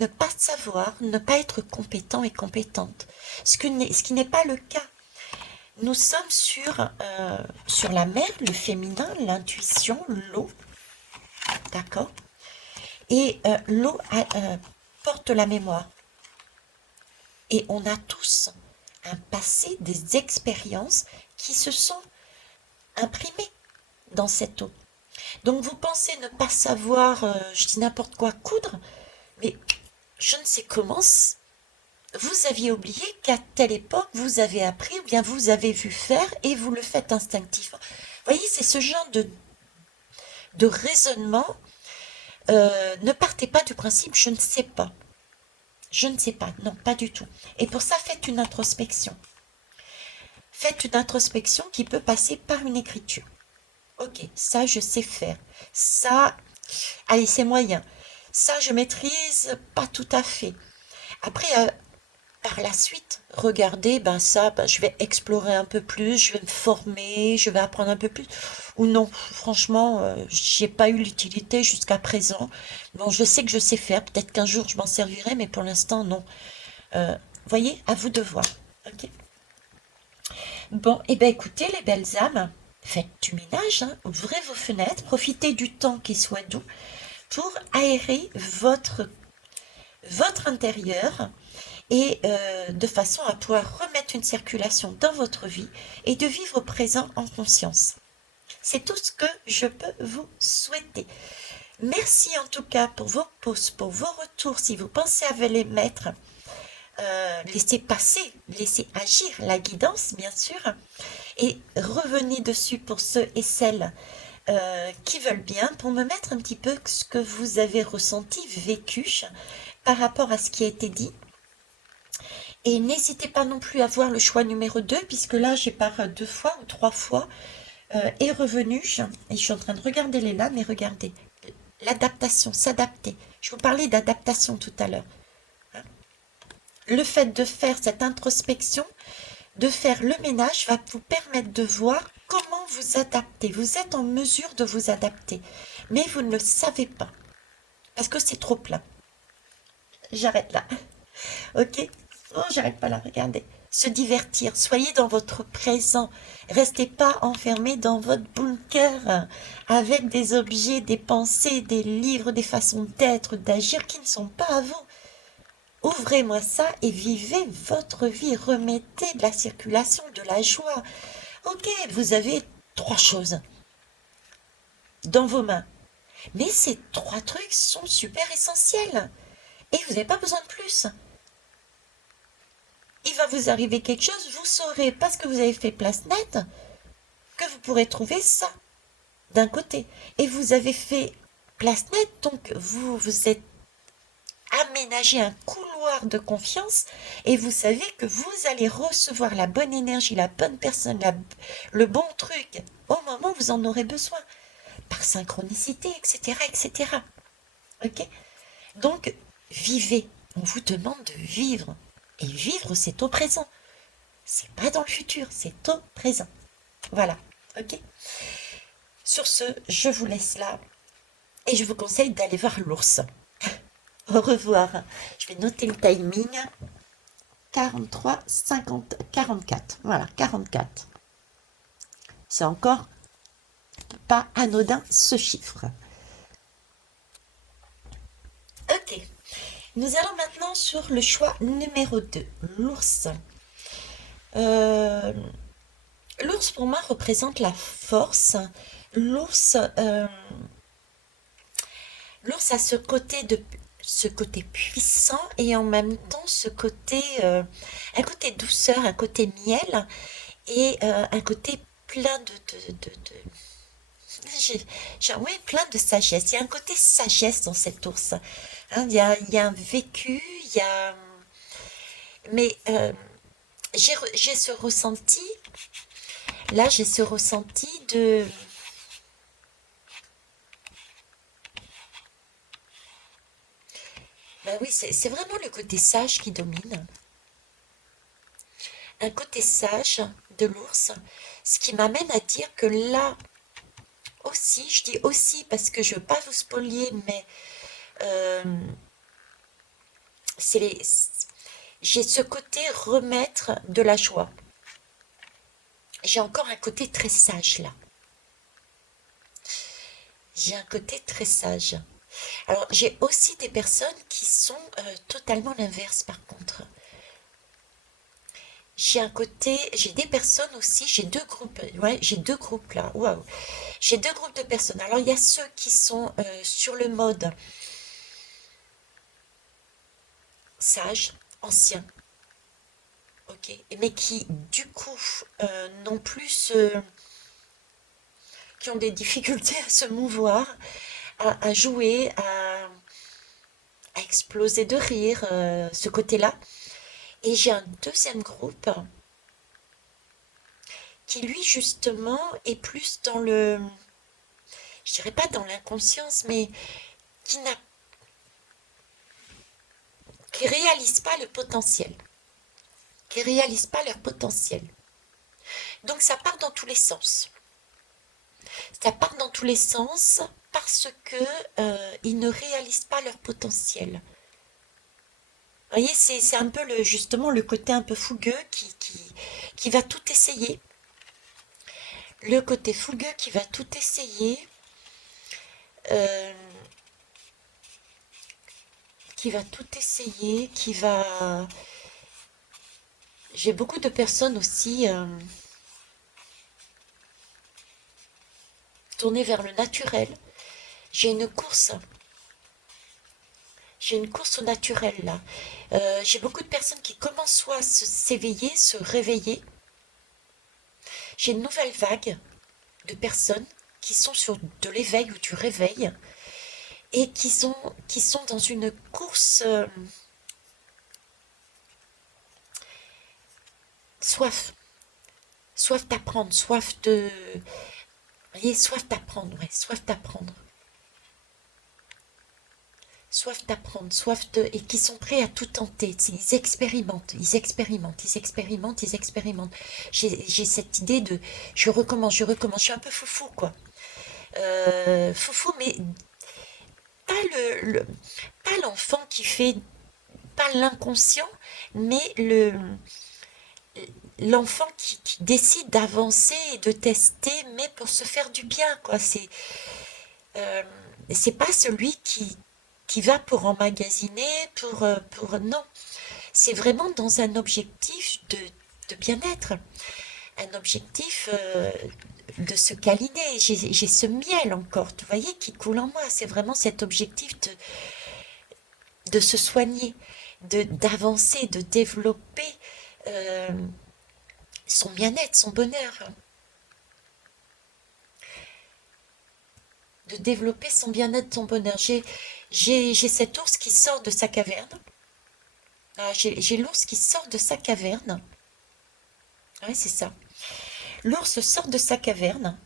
ne pas savoir, ne pas être compétent et compétente. Ce qui n'est pas le cas. Nous sommes sur la mer, le féminin, l'intuition, l'eau, d'accord? Et l'eau porte la mémoire. Et on a tous un passé, des expériences qui se sont imprimées dans cette eau. Donc vous pensez ne pas savoir, je dis n'importe quoi, coudre, mais je ne sais comment, vous aviez oublié qu'à telle époque, vous avez appris ou bien vous avez vu faire et vous le faites instinctivement. Vous voyez, c'est ce genre de raisonnement. Ne partez pas du principe je ne sais pas. Je ne sais pas, non, pas du tout. Et pour ça, faites une introspection. Faites une introspection qui peut passer par une écriture. Ok, ça je sais faire. Ça, allez, c'est moyen. Ça, je maîtrise pas tout à fait. Après, par la suite, regardez, ben ça, ben, je vais explorer un peu plus, je vais me former, je vais apprendre un peu plus. Ou non, franchement, j'ai pas eu l'utilité jusqu'à présent. Bon, je sais que je sais faire, peut-être qu'un jour je m'en servirai, mais pour l'instant, non. Voyez, à vous de voir. Ok. Bon, et ben écoutez, les belles âmes, faites du ménage, hein, ouvrez vos fenêtres, profitez du temps qui soit doux pour aérer votre intérieur et de façon à pouvoir remettre une circulation dans votre vie et de vivre au présent en conscience. C'est tout ce que je peux vous souhaiter. Merci en tout cas pour vos pauses, pour vos retours. Si vous pensez à les mettre, laissez passer, laissez agir la guidance, bien sûr, et revenez dessus pour ceux et celles qui veulent bien, pour me mettre un petit peu ce que vous avez ressenti, vécu par rapport à ce qui a été dit. Et n'hésitez pas non plus à voir le choix numéro 2, puisque là, j'ai par 2 fois ou 3 fois est revenu. Et je suis en train de regarder les là, mais regardez. L'adaptation, s'adapter. Je vous parlais d'adaptation tout à l'heure. Hein. Le fait de faire cette introspection, de faire le ménage, va vous permettre de voir comment vous adapter. Vous êtes en mesure de vous adapter, mais vous ne le savez pas, parce que c'est trop plein. J'arrête là. Ok? Oh, j'arrête pas là, regardez. Se divertir, soyez dans votre présent. Restez pas enfermé dans votre bunker avec des objets, des pensées, des livres, des façons d'être, d'agir qui ne sont pas à vous. Ouvrez-moi ça et vivez votre vie. Remettez de la circulation, de la joie. Ok, vous avez 3 choses dans vos mains. Mais ces 3 trucs sont super essentiels. Et vous n'avez pas besoin de plus. Il va vous arriver quelque chose, vous saurez, parce que vous avez fait place nette, que vous pourrez trouver ça d'un côté. Et vous avez fait place nette, donc vous vous êtes aménagé un couloir de confiance et vous savez que vous allez recevoir la bonne énergie, la bonne personne, le bon truc au moment où vous en aurez besoin, par synchronicité, etc., etc. Ok? Donc, vivez. On vous demande de vivre. Et vivre, c'est au présent. C'est pas dans le futur, c'est au présent. Voilà, ok? Sur ce, je vous laisse là et je vous conseille d'aller voir l'ours. Au revoir. Je vais noter le timing. 43, 50, 44. Voilà, 44. C'est encore pas anodin ce chiffre. Ok. Nous allons maintenant sur le choix numéro 2, l'ours. Euh, L'ours pour moi représente la force. L'ours, l'ours a ce côté puissant et en même temps ce côté, un côté douceur, un côté miel et un côté plein ouais, plein de sagesse. Il y a un côté sagesse dans cet ours. Hein, il y a un vécu, il y a, mais j'ai ce ressenti. Là, j'ai ce ressenti de ben oui, c'est vraiment le côté sage qui domine. Un côté sage de l'ours, ce qui m'amène à dire que là aussi, je dis aussi parce que je ne veux pas vous spolier, mais euh, c'est j'ai ce côté remettre de la joie. J'ai encore un côté très sage là. J'ai un côté très sage. Alors, j'ai aussi des personnes qui sont totalement l'inverse par contre. J'ai des personnes aussi, j'ai deux groupes, ouais, j'ai deux groupes là, waouh. J'ai deux groupes de personnes. Alors, il y a ceux qui sont sur le mode sage, ancien, ok, mais qui du coup n'ont plus, qui ont des difficultés à se mouvoir, à jouer, à exploser de rire, ce côté-là. Et j'ai un deuxième groupe qui lui justement est plus dans le, je dirais pas dans l'inconscience, mais qui n'a, qui réalise pas le potentiel, qui réalise pas leur potentiel. Donc ça part dans tous les sens. Ça part dans tous les sens parce que ils ne réalisent pas leur potentiel. Vous voyez, c'est un peu justement le côté un peu fougueux qui va tout essayer. Le côté fougueux qui va tout essayer, euh, qui va tout essayer, qui va... J'ai beaucoup de personnes aussi tournées vers le naturel. J'ai une course, j'ai une course au naturel là. J'ai beaucoup de personnes qui commencent soit à s'éveiller, se réveiller. J'ai une nouvelle vague de personnes qui sont sur de l'éveil ou du réveil et qui sont dans une course soif, soif d'apprendre, soif de... Vous voyez, soif d'apprendre, ouais, soif d'apprendre. Soif d'apprendre, soif de... Et qui sont prêts à tout tenter. Ils expérimentent, ils expérimentent, ils expérimentent, ils expérimentent. J'ai cette idée de... Je recommence, je recommence. Je suis un peu foufou, quoi. Foufou, mais pas pas l'enfant qui fait... Pas l'inconscient, mais l'enfant qui décide d'avancer et de tester, mais pour se faire du bien, quoi. Euh, c'est pas celui qui va pour emmagasiner, non. C'est vraiment dans un objectif de bien-être, un objectif de se câliner. J'ai ce miel encore, vous voyez, qui coule en moi. C'est vraiment cet objectif de se soigner, d'avancer, de développer euh, son bien-être, son bonheur. De développer son bien-être, son bonheur. J'ai cet ours qui sort de sa caverne. Ah, j'ai l'ours qui sort de sa caverne. Oui, c'est ça. L'ours sort de sa caverne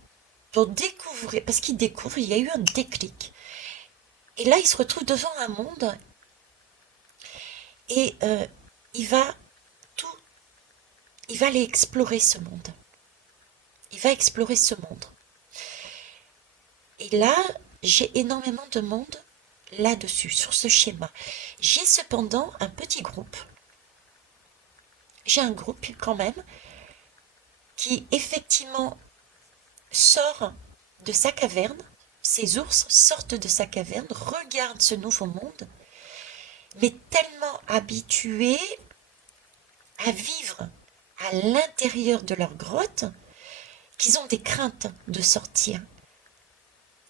pour découvrir, parce qu'il découvre, il y a eu un déclic. Et là, il se retrouve devant un monde et il va tout, il va aller explorer ce monde. Il va explorer ce monde. Et là, j'ai énormément de monde là-dessus, sur ce schéma. J'ai cependant un petit groupe. J'ai un groupe quand même qui effectivement sort de sa caverne. Ces ours sortent de sa caverne, regardent ce nouveau monde, mais tellement habitués à vivre à l'intérieur de leur grotte qu'ils ont des craintes de sortir.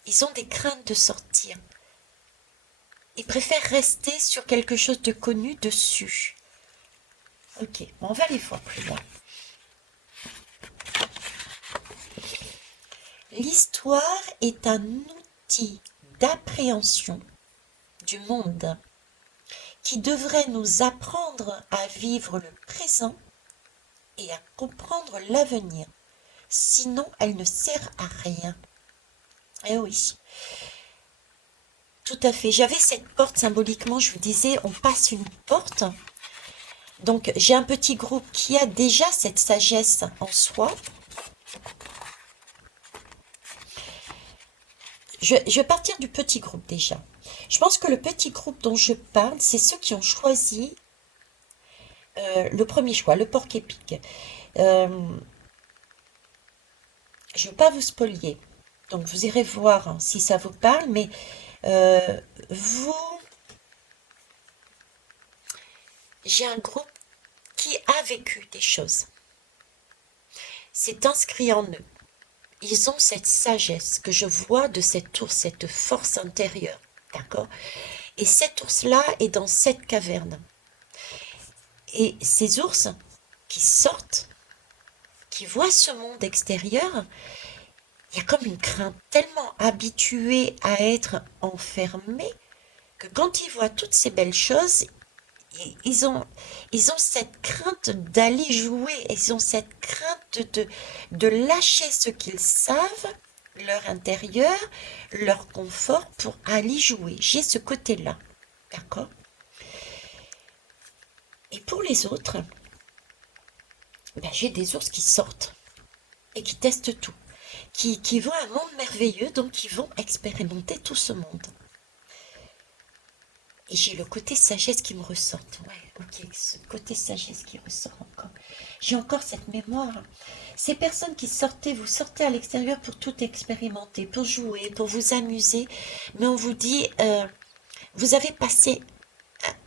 Ils ont des craintes de sortir. Ils préfèrent rester sur quelque chose de connu dessus. Ok, on va aller voir plus loin. L'histoire est un outil d'appréhension du monde qui devrait nous apprendre à vivre le présent et à comprendre l'avenir. Sinon, elle ne sert à rien. Eh oui, tout à fait. J'avais cette porte symboliquement, je vous disais, on passe une porte. Donc, j'ai un petit groupe qui a déjà cette sagesse en soi. Je vais partir du petit groupe déjà. Je pense que le petit groupe dont je parle, c'est ceux qui ont choisi le premier choix, le porc épic. Euh, je ne veux pas vous spolier, donc vous irez voir hein, si ça vous parle, mais euh, vous, j'ai un groupe qui a vécu des choses. C'est inscrit en eux. Ils ont cette sagesse que je vois de cet ours, cette force intérieure. D'accord? Et cet ours-là est dans cette caverne. Et ces ours qui sortent, qui voient ce monde extérieur, il y a comme une crainte tellement habituée à être enfermés que quand ils voient toutes ces belles choses, ils ont, ils ont cette crainte d'aller jouer, ils ont cette crainte de lâcher ce qu'ils savent, leur intérieur, leur confort pour aller jouer. J'ai ce côté-là, d'accord? Et pour les autres, ben, j'ai des ours qui sortent et qui testent tout, qui voient un monde merveilleux, donc qui vont expérimenter tout ce monde. Et j'ai le côté sagesse qui me ressort. Ouais, ok, ce côté sagesse qui ressort encore. J'ai encore cette mémoire. Ces personnes qui sortaient, vous sortez à l'extérieur pour tout expérimenter, pour jouer, pour vous amuser, mais on vous dit, vous avez passé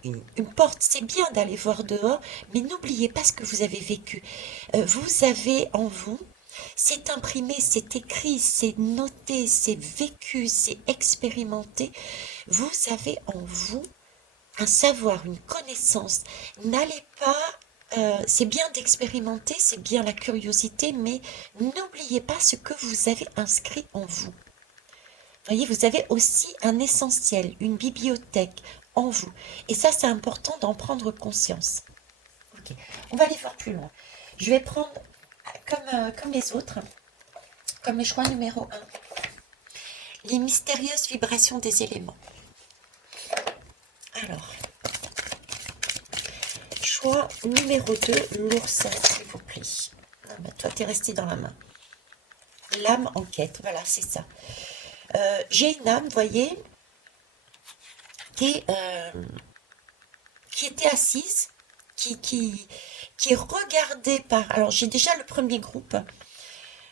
une porte, c'est bien d'aller voir dehors, mais n'oubliez pas ce que vous avez vécu. Vous avez en vous, c'est imprimé, c'est écrit, c'est noté, c'est vécu, c'est expérimenté. Vous avez en vous un savoir, une connaissance. N'allez pas, c'est bien d'expérimenter, c'est bien la curiosité, mais n'oubliez pas ce que vous avez inscrit en vous. Voyez, vous avez aussi un essentiel, une bibliothèque en vous. Et ça, c'est important d'en prendre conscience. Ok, on va aller voir plus loin. Je vais prendre, comme les autres, comme le choix numéro un, les mystérieuses vibrations des éléments. Alors, choix numéro 2, l'ours, s'il vous plaît. Ah ben, toi, t'es resté dans la main. L'âme en quête, voilà, c'est ça. J'ai une âme, vous voyez, qui, euh, qui était assise, qui regardait par... Alors, j'ai déjà le premier groupe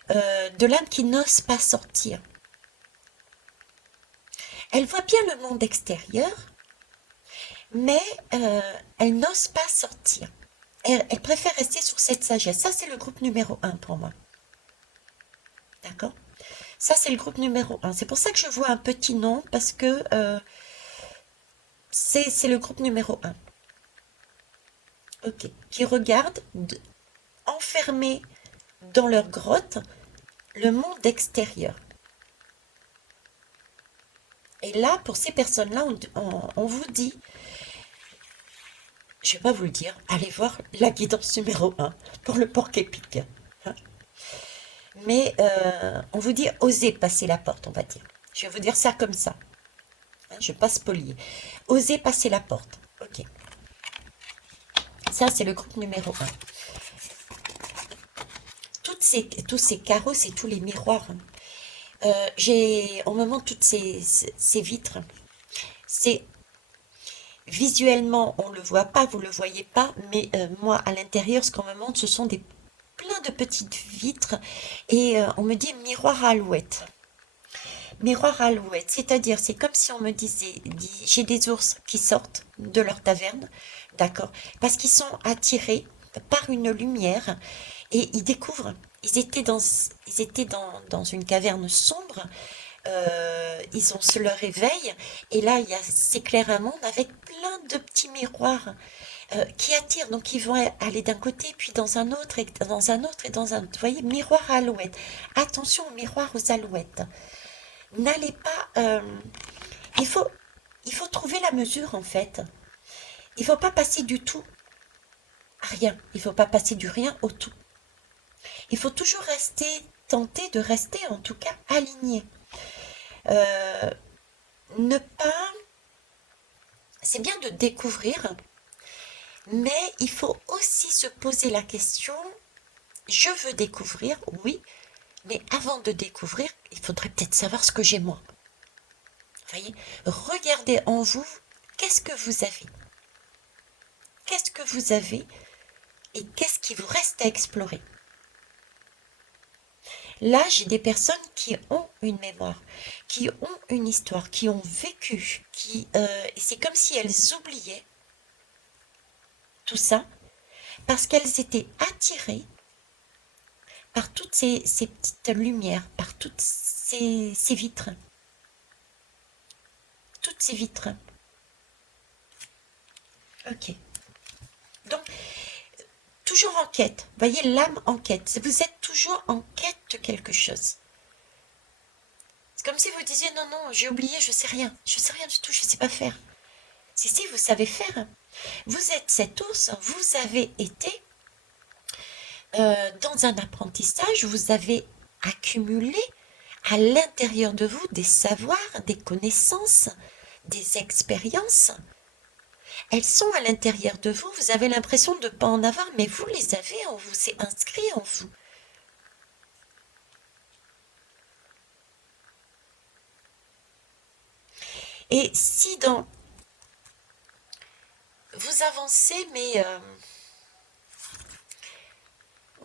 de l'âme qui n'ose pas sortir. Elle voit bien le monde extérieur, mais elle n'ose pas sortir. Elle préfère rester sur cette sagesse. Ça, c'est le groupe numéro un pour moi. D'accord? Ça, c'est le groupe numéro un. C'est pour ça que je vois un petit nom, parce que c'est le groupe numéro un. Ok. Qui regardent, enfermés dans leur grotte, le monde extérieur. Et là, pour ces personnes-là, on vous dit, je ne vais pas vous le dire, allez voir la guidance numéro un pour le porc épic. Hein. Mais on vous dit, osez passer la porte, on va dire. Je vais vous dire ça comme ça. Hein, je ne vais pas spolier. Osez passer la porte. Ok. Ça, c'est le groupe numéro un. Tous ces carreaux, c'est tous les miroirs. On me montre toutes ces vitres. C'est visuellement, on ne le voit pas, vous ne le voyez pas, mais moi, à l'intérieur, ce qu'on me montre, ce sont plein de petites vitres et on me dit miroir à alouette. Miroir à alouette, c'est-à-dire, c'est comme si on me disait, j'ai des ours qui sortent de leur taverne, d'accord, parce qu'ils sont attirés par une lumière et ils découvrent. Ils étaient dans une caverne sombre, ils ont leur réveil, et là, s'éclaire un monde avec plein de petits miroirs qui attirent. Donc, ils vont aller d'un côté, puis dans un autre, et dans un autre, et dans un autre. Vous voyez, miroir à alouette. Attention aux miroirs aux alouettes. N'allez pas... il faut, il faut trouver la mesure, en fait. Il ne faut pas passer du tout à rien. Il ne faut pas passer du rien au tout. Il faut toujours tenter de rester, en tout cas, aligné. Euh, ne pas... C'est bien de découvrir, mais il faut aussi se poser la question, je veux découvrir, oui, mais avant de découvrir, il faudrait peut-être savoir ce que j'ai moi. Voyez, regardez en vous, qu'est-ce que vous avez? Qu'est-ce que vous avez et qu'est-ce qui vous reste à explorer? Là, j'ai des personnes qui ont une mémoire, qui ont une histoire, qui ont vécu, et c'est comme si elles oubliaient tout ça parce qu'elles étaient attirées par toutes ces petites lumières, par toutes ces vitres. Toutes ces vitres. Ok. Donc, toujours en quête. Voyez, l'âme en quête. Vous êtes toujours en quête de quelque chose. C'est comme si vous disiez, non, non, j'ai oublié, je sais rien. Je sais rien du tout, je sais pas faire. Si, vous savez faire. Vous êtes cet ours, vous avez été dans un apprentissage, vous avez accumulé à l'intérieur de vous des savoirs, des connaissances, des expériences. Elles sont à l'intérieur de vous, vous avez l'impression de ne pas en avoir, mais vous les avez en vous, c'est inscrit en vous. Et si vous avancez, mais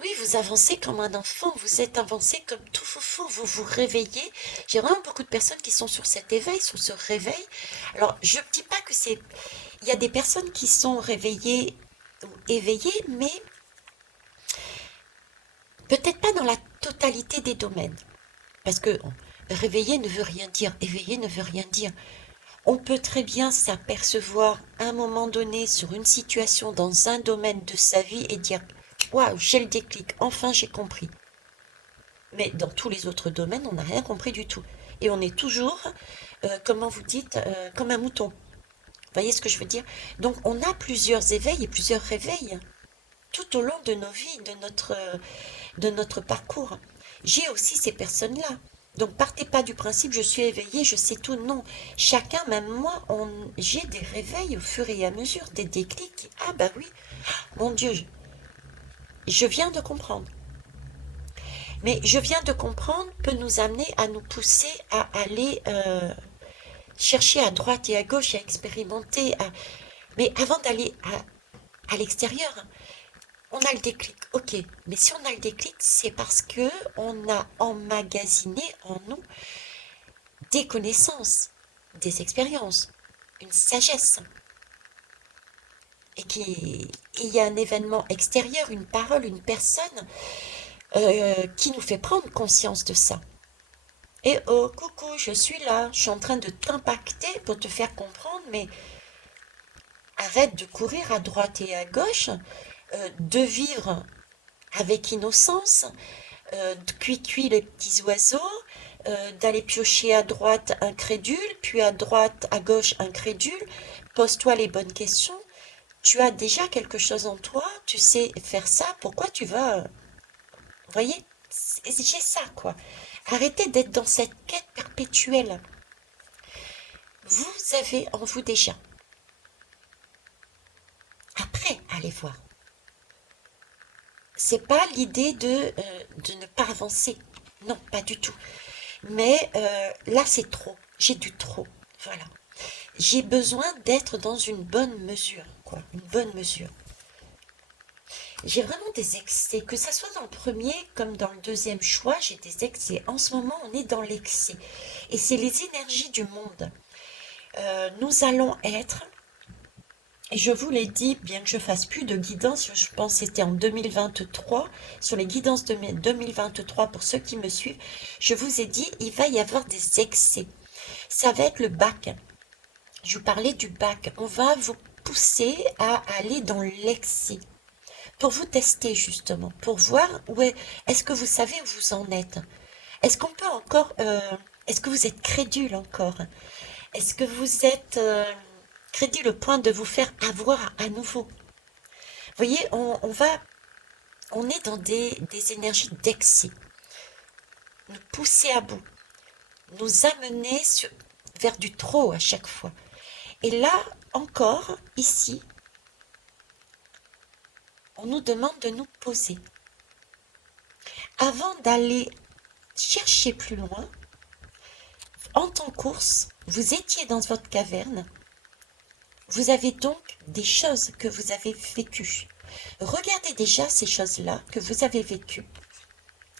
oui, vous avancez comme un enfant, vous êtes avancé comme tout foufou, vous vous réveillez. J'ai vraiment beaucoup de personnes qui sont sur cet éveil, sur ce réveil. Alors, je ne dis pas que c'est... Il y a des personnes qui sont réveillées ou éveillées, mais peut-être pas dans la totalité des domaines. Parce que réveiller ne veut rien dire, éveiller ne veut rien dire. On peut très bien s'apercevoir à un moment donné sur une situation dans un domaine de sa vie et dire waouh, j'ai le déclic, enfin j'ai compris. Mais dans tous les autres domaines, on n'a rien compris du tout. Et on est toujours, comment vous dites, comme un mouton. Vous voyez ce que je veux dire? Donc on a plusieurs éveils et plusieurs réveils tout au long de nos vies, de notre parcours. J'ai aussi ces personnes-là. Donc partez pas du principe je suis éveillé, je sais tout. Non, chacun, même moi, j'ai des réveils au fur et à mesure, des déclics. Ah bah oui, mon Dieu, je viens de comprendre. Mais je viens de comprendre peut nous amener à nous pousser à aller chercher à droite et à gauche, à expérimenter. Mais avant d'aller à l'extérieur, on a le déclic, ok. Mais si on a le déclic, c'est parce que on a emmagasiné en nous des connaissances, des expériences, une sagesse. Et il y a un événement extérieur, une parole, une personne qui nous fait prendre conscience de ça. Et oh, coucou, je suis là, je suis en train de t'impacter pour te faire comprendre, mais arrête de courir à droite et à gauche, de vivre avec innocence, de cuit les petits oiseaux, d'aller piocher à droite incrédule, puis à droite, à gauche incrédule. Pose-toi les bonnes questions. Tu as déjà quelque chose en toi, tu sais faire ça, pourquoi tu vas... Vous voyez, j'ai ça, quoi. Arrêtez d'être dans cette quête perpétuelle. Vous avez en vous déjà. Après, allez voir. C'est pas l'idée de ne pas avancer. Non, pas du tout. Mais là, c'est trop. J'ai du trop. Voilà. J'ai besoin d'être dans une bonne mesure, quoi. Une bonne mesure. J'ai vraiment des excès, que ça soit dans le premier comme dans le deuxième choix, j'ai des excès. En ce moment, on est dans l'excès. Et c'est les énergies du monde. Nous allons être, et je vous l'ai dit, bien que je fasse plus de guidance, je pense que c'était en 2023, sur les guidances de 2023, pour ceux qui me suivent, je vous ai dit, il va y avoir des excès. Ça va être le bac. Je vous parlais du bac. On va vous pousser à aller dans l'excès. Pour vous tester justement, pour voir est-ce que vous savez où vous en êtes. Est-ce qu'on peut encore, est-ce que vous êtes crédule encore? Est-ce que vous êtes crédule au point de vous faire avoir à nouveau? Vous voyez, on est dans des énergies d'excès, nous pousser à bout, nous amener vers du trop à chaque fois. Et là encore, ici, on nous demande de nous poser. Avant d'aller chercher plus loin, entre en course, Vous étiez dans votre caverne. Vous avez donc des choses que vous avez vécues. Regardez déjà ces choses-là que vous avez vécues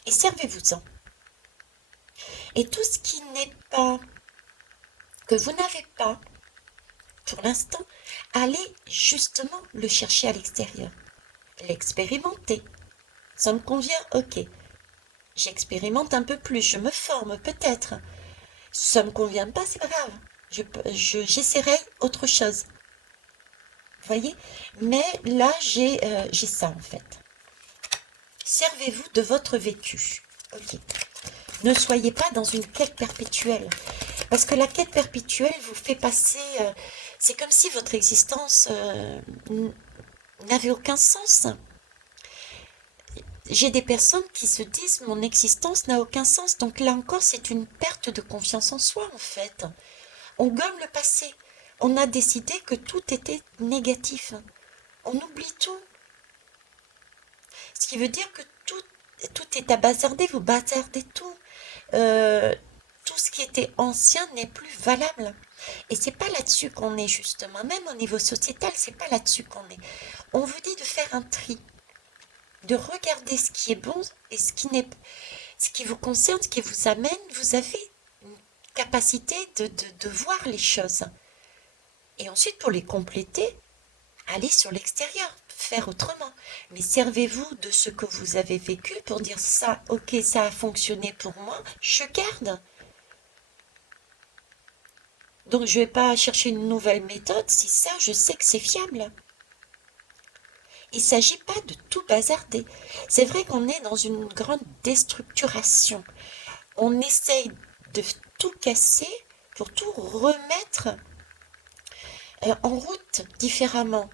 et servez-vous-en. Et tout ce qui n'est pas, que vous n'avez pas, pour l'instant, allez justement le chercher à l'extérieur. L'expérimenter. Ça me convient, ok. J'expérimente un peu plus, je me forme peut-être. Ça me convient pas, c'est pas grave. J'essaierai autre chose. Vous voyez? Mais là, j'ai ça en fait. Servez-vous de votre vécu. Ok. Ne soyez pas dans une quête perpétuelle. Parce que la quête perpétuelle vous fait passer... c'est comme si votre existence n'avait aucun sens. J'ai des personnes qui se disent mon existence n'a aucun sens. Donc là encore, c'est une perte de confiance en soi en fait. On gomme le passé. On a décidé que tout était négatif. On oublie tout. Ce qui veut dire que tout est à bazarder. Vous bazardez tout. Tout ce qui était ancien n'est plus valable. Et c'est pas là-dessus qu'on est justement. Même au niveau sociétal, c'est pas là-dessus qu'on est. On vous dit de faire un tri, de regarder ce qui est bon et ce qui vous concerne, ce qui vous amène. Vous avez une capacité de voir les choses. Et ensuite, pour les compléter, allez sur l'extérieur, faire autrement. Mais servez-vous de ce que vous avez vécu pour dire ça, ok, ça a fonctionné pour moi, je garde. Donc je ne vais pas chercher une nouvelle méthode si ça, je sais que c'est fiable. Il ne s'agit pas de tout bazarder. C'est vrai qu'on est dans une grande déstructuration. On essaye de tout casser pour tout remettre en route différemment.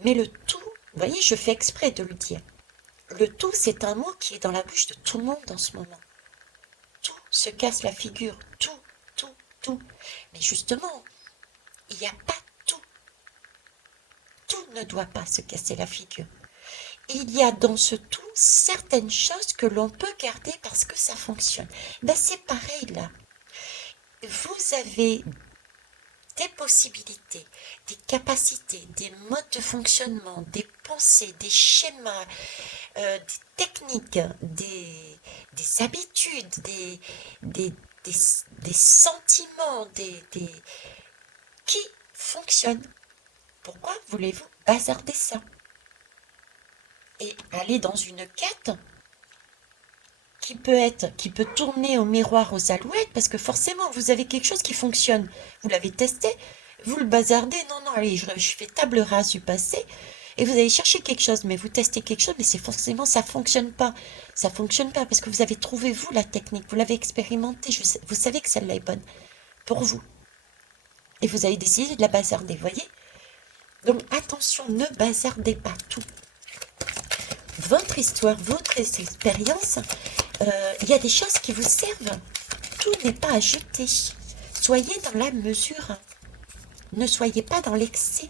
Mais le tout, vous voyez, je fais exprès de le dire. Le tout, c'est un mot qui est dans la bouche de tout le monde en ce moment. Tout se casse la figure. Tout, tout, tout. Mais justement, il n'y a pas tout. Tout ne doit pas se casser la figure. Il y a dans ce tout certaines choses que l'on peut garder parce que ça fonctionne. Ben c'est pareil là. Vous avez des possibilités, des capacités, des modes de fonctionnement, des pensées, des schémas, des techniques, des habitudes, des sentiments, qui fonctionnent. Pourquoi voulez-vous bazarder ça? Et aller dans une quête qui peut tourner au miroir aux alouettes, parce que forcément, vous avez quelque chose qui fonctionne. Vous l'avez testé, vous le bazardez, non, non, allez, je fais table rase du passé, et vous allez chercher quelque chose, mais vous testez quelque chose, mais c'est forcément, ça fonctionne pas. Ça fonctionne pas, parce que vous avez trouvé, vous, la technique, vous l'avez expérimentée, vous savez que celle-là est bonne pour vous. Et vous avez décidé de la bazarder, voyez? Donc attention, ne bazardez pas tout. Votre histoire, votre expérience, il y a des choses qui vous servent. Tout n'est pas à jeter. Soyez dans la mesure. Ne soyez pas dans l'excès.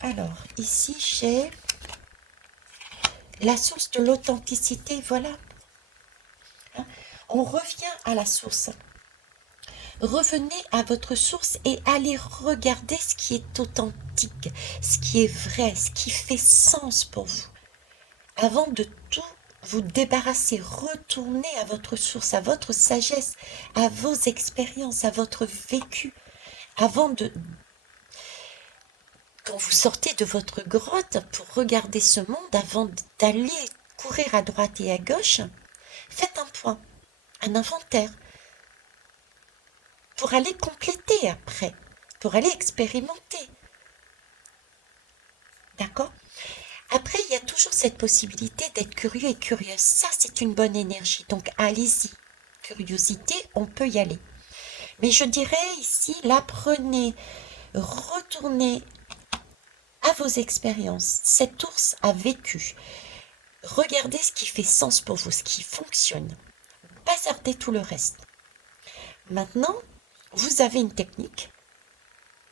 Alors, ici, j'ai la source de l'authenticité. Voilà. Hein? On revient à la source. Revenez à votre source et allez regarder ce qui est authentique, ce qui est vrai, ce qui fait sens pour vous. Avant de tout vous débarrasser, retournez à votre source, à votre sagesse, à vos expériences, à votre vécu, avant de... Quand vous sortez de votre grotte pour regarder ce monde, avant d'aller courir à droite et à gauche, faites un point, un inventaire, pour aller compléter après, pour aller expérimenter. D'accord? Après, il y a toujours cette possibilité d'être curieux et curieuse. Ça, c'est une bonne énergie. Donc, allez-y. Curiosité, on peut y aller. Mais je dirais ici, retournez à vos expériences. Cet ours a vécu. Regardez ce qui fait sens pour vous, ce qui fonctionne. Bazardez tout le reste. Maintenant, vous avez une technique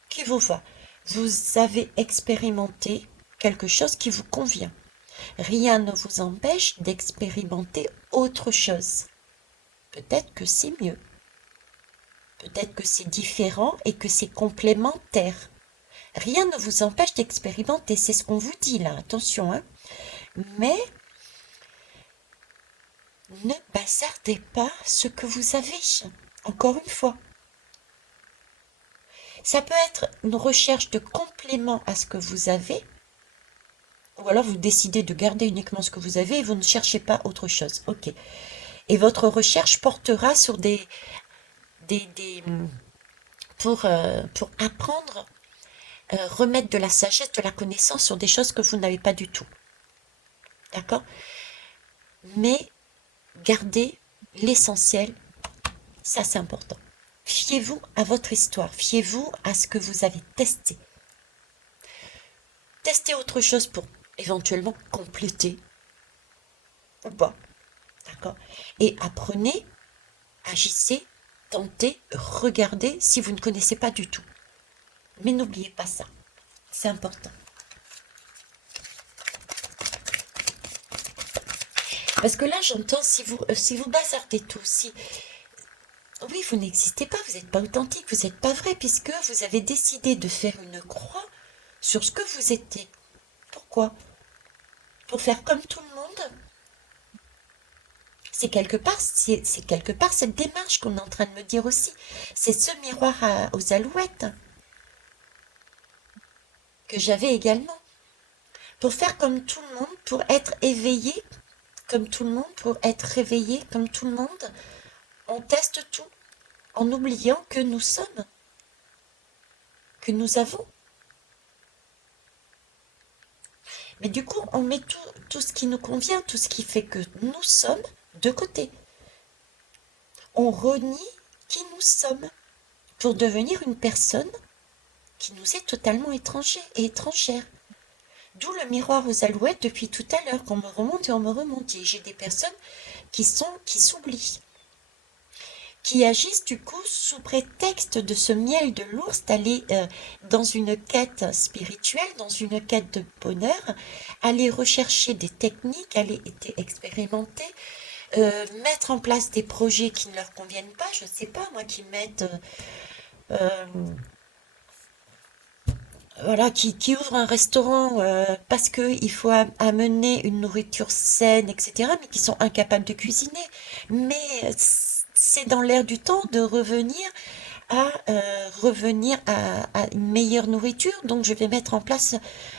qui vous va. Vous avez expérimenté quelque chose qui vous convient. Rien ne vous empêche d'expérimenter autre chose. Peut-être que c'est mieux. Peut-être que c'est différent et que c'est complémentaire. Rien ne vous empêche d'expérimenter, c'est ce qu'on vous dit là, attention, hein. Mais ne bazardez pas ce que vous avez, encore une fois. Ça peut être une recherche de complément à ce que vous avez, ou alors vous décidez de garder uniquement ce que vous avez et vous ne cherchez pas autre chose. Ok. Et votre recherche portera sur des pour apprendre, remettre de la sagesse, de la connaissance sur des choses que vous n'avez pas du tout. D'accord? Mais gardez l'essentiel, ça c'est important. Fiez-vous à votre histoire, fiez-vous à ce que vous avez testé. Testez autre chose pour éventuellement compléter ou pas. D'accord? Et apprenez, agissez, tentez, regardez si vous ne connaissez pas du tout. Mais n'oubliez pas ça, c'est important. Parce que là, j'entends, si vous bazardez tout, oui, vous n'existez pas, vous n'êtes pas authentique, vous n'êtes pas vrai, puisque vous avez décidé de faire une croix sur ce que vous étiez. Pourquoi? Pour faire comme tout le monde? C'est quelque part cette démarche qu'on est en train de me dire aussi. C'est ce miroir aux alouettes que j'avais également. Pour faire comme tout le monde, pour être éveillé comme tout le monde, pour être réveillé comme tout le monde, on teste tout en oubliant que nous sommes, que nous avons. Mais du coup, on met tout ce qui nous convient, tout ce qui fait que nous sommes de côté. On renie qui nous sommes pour devenir une personne qui nous est totalement étrangère. D'où le miroir aux alouettes depuis tout à l'heure, qu'on me remonte et on me remonte. Et j'ai des personnes qui s'oublient, qui agissent du coup sous prétexte de ce miel de l'ours, d'aller dans une quête spirituelle, dans une quête de bonheur, aller rechercher des techniques, aller expérimenter, mettre en place des projets qui ne leur conviennent pas, je ne sais pas moi, qui mettent... euh, voilà, qui ouvrent un restaurant parce qu'il faut amener une nourriture saine, etc., mais qui sont incapables de cuisiner. Mais c'est dans l'air du temps de revenir à une meilleure nourriture, donc je vais mettre en place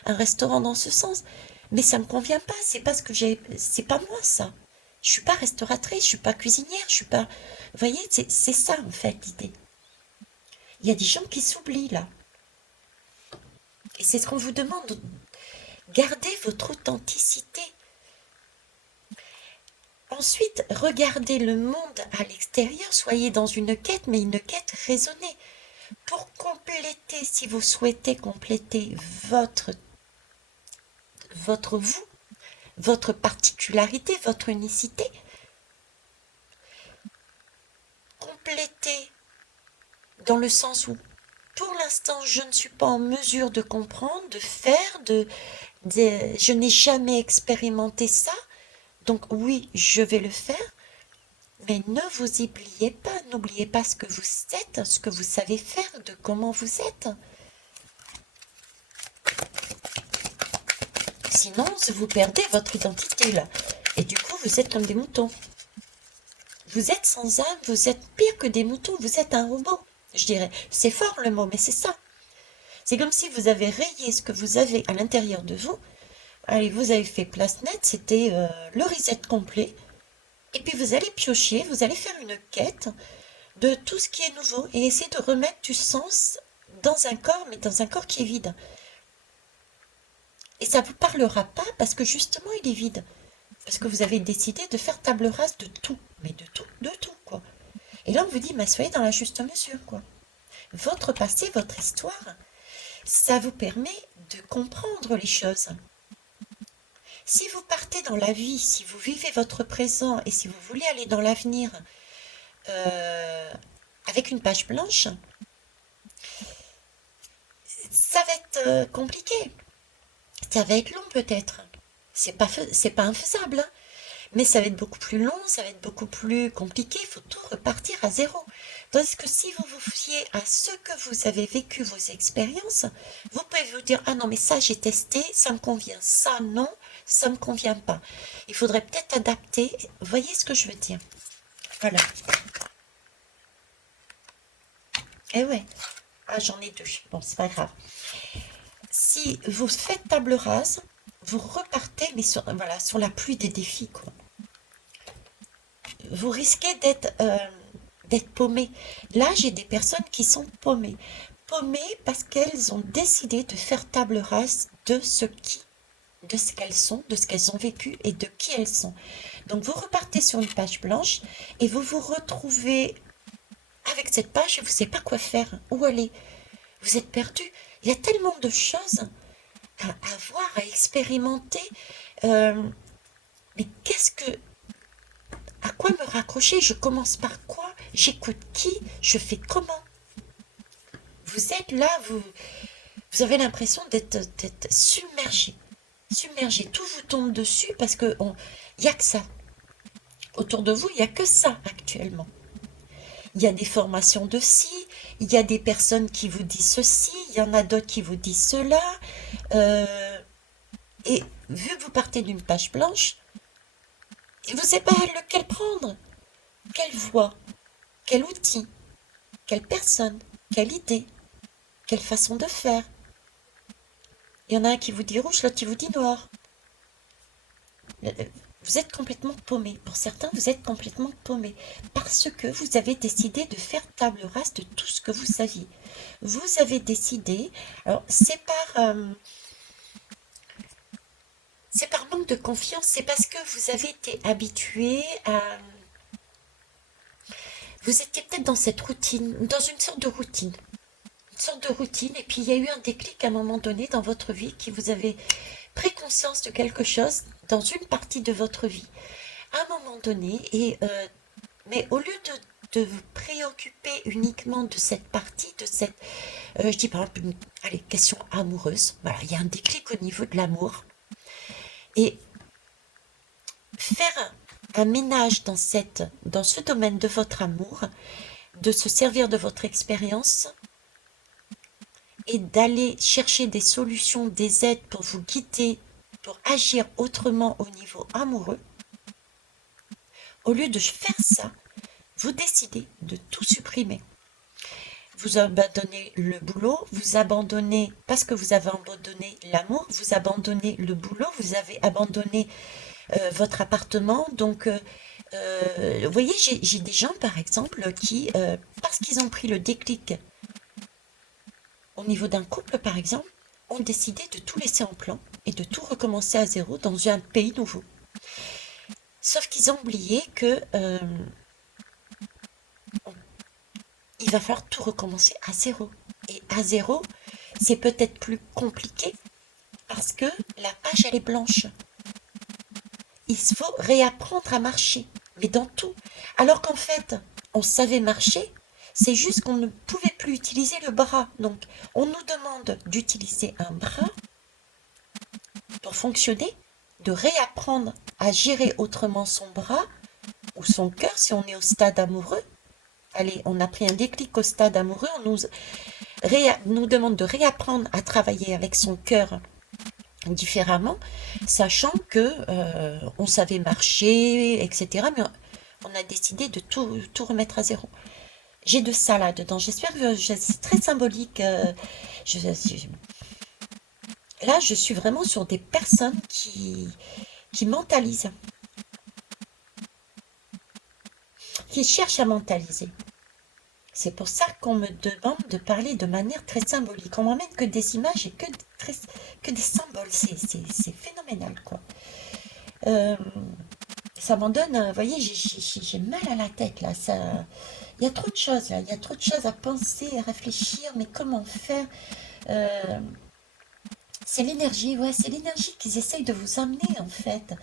un restaurant dans ce sens. Mais ça me convient pas, c'est pas ce que c'est pas moi ça. Je suis pas restauratrice, je suis pas cuisinière, je suis pas. Vous voyez, c'est ça en fait l'idée. Il y a des gens qui s'oublient là. Et c'est ce qu'on vous demande. Gardez votre authenticité. Ensuite, regardez le monde à l'extérieur, soyez dans une quête, mais une quête raisonnée. Pour compléter, si vous souhaitez compléter votre vous, votre particularité, votre unicité, complétez dans le sens où, pour l'instant, je ne suis pas en mesure de comprendre, de faire, je n'ai jamais expérimenté ça, donc oui, je vais le faire, mais ne vous oubliez pas, n'oubliez pas ce que vous êtes, ce que vous savez faire, de comment vous êtes. Sinon, vous perdez votre identité là. Et du coup, vous êtes comme des moutons. Vous êtes sans âme, vous êtes pire que des moutons, vous êtes un robot, je dirais. C'est fort le mot, mais c'est ça. C'est comme si vous avez rayé ce que vous avez à l'intérieur de vous. Allez, vous avez fait place nette, c'était le reset complet. Et puis vous allez piocher, vous allez faire une quête de tout ce qui est nouveau et essayer de remettre du sens dans un corps, mais dans un corps qui est vide. Et ça ne vous parlera pas parce que justement il est vide. Parce que vous avez décidé de faire table rase de tout, mais de tout, quoi. Et là on vous dit, mais soyez dans la juste mesure, quoi. Votre passé, votre histoire, ça vous permet de comprendre les choses. Si vous partez dans la vie, si vous vivez votre présent et si vous voulez aller dans l'avenir avec une page blanche, ça va être compliqué. Ça va être long peut-être. C'est pas infaisable, hein. Mais ça va être beaucoup plus long, ça va être beaucoup plus compliqué, il faut tout repartir à zéro. Tandis que si vous vous fiez à ce que vous avez vécu, vos expériences, vous pouvez vous dire, ah non, mais ça j'ai testé, ça me convient, ça non, ça me convient pas. Il faudrait peut-être adapter, vous voyez ce que je veux dire? Voilà. Eh ouais, ah j'en ai deux, bon c'est pas grave. Si vous faites table rase, vous repartez, mais sur, voilà, sur la pluie des défis, quoi. Vous risquez d'être paumé. Là, j'ai des personnes qui sont paumées. Paumées parce qu'elles ont décidé de faire table rase de ce qu'elles sont, de ce qu'elles ont vécu et de qui elles sont. Donc, vous repartez sur une page blanche et vous vous retrouvez avec cette page et vous ne savez pas quoi faire, où aller. Vous êtes perdu. Il y a tellement de choses à voir, à expérimenter. Mais à quoi me raccrocher? Je commence par quoi? J'écoute qui? Je fais comment? Vous êtes là, vous avez l'impression d'être submergé. Submergé. Tout vous tombe dessus parce que il n'y a que ça. Autour de vous, il n'y a que ça actuellement. Il y a des formations de ci, il y a des personnes qui vous disent ceci, il y en a d'autres qui vous disent cela. Et vu que vous partez d'une page blanche, vous ne savez pas lequel prendre. Quelle voie? Quel outil? Quelle personne? Quelle idée? Quelle façon de faire? Il y en a un qui vous dit rouge, l'autre qui vous dit noir. Vous êtes complètement paumé. Pour certains, vous êtes complètement paumé. Parce que vous avez décidé de faire table rase de tout ce que vous saviez. Vous avez décidé... Alors, c'est par manque de confiance. C'est parce que vous avez été habitué à... Vous étiez peut-être dans cette routine, dans une sorte de routine. Une sorte de routine. Et puis, il y a eu un déclic à un moment donné dans votre vie qui vous avait pris conscience de quelque chose dans une partie de votre vie, à un moment donné, mais au lieu de vous préoccuper uniquement de cette partie, je dis par exemple, allez, question amoureuse, voilà, il y a un déclic au niveau de l'amour, et faire un ménage dans ce domaine de votre amour, de se servir de votre expérience, et d'aller chercher des solutions, des aides pour vous guider, pour agir autrement au niveau amoureux, au lieu de faire ça, vous décidez de tout supprimer. Vous abandonnez le boulot, vous abandonnez, parce que vous avez abandonné l'amour, vous abandonnez le boulot, vous avez abandonné votre appartement. Donc, vous voyez, j'ai des gens, par exemple, qui, parce qu'ils ont pris le déclic au niveau d'un couple, par exemple, ont décidé de tout laisser en plan et de tout recommencer à zéro dans un pays nouveau. Sauf qu'ils ont oublié que il va falloir tout recommencer à zéro. Et à zéro, c'est peut-être plus compliqué parce que la page, elle est blanche. Il faut réapprendre à marcher, mais dans tout. Alors qu'en fait, on savait marcher, c'est juste qu'on ne pouvait plus utiliser le bras. Donc, on nous demande d'utiliser un bras pour fonctionner, de réapprendre à gérer autrement son bras ou son cœur si on est au stade amoureux. Allez, on a pris un déclic au stade amoureux, on nous demande de réapprendre à travailler avec son cœur différemment, sachant que on savait marcher, etc. Mais on a décidé de tout remettre à zéro. J'ai de ça là-dedans. J'espère que c'est très symbolique. Là, je suis vraiment sur des personnes qui mentalisent, qui cherchent à mentaliser. C'est pour ça qu'on me demande de parler de manière très symbolique. On m'emmène que des images et que des symboles. C'est phénoménal, quoi. Ça m'en donne, vous voyez, j'ai mal à la tête, là. Il y a trop de choses, là. Il y a trop de choses à penser, à réfléchir. Mais comment faire C'est l'énergie, ouais, c'est l'énergie qu'ils essayent de vous amener, en fait.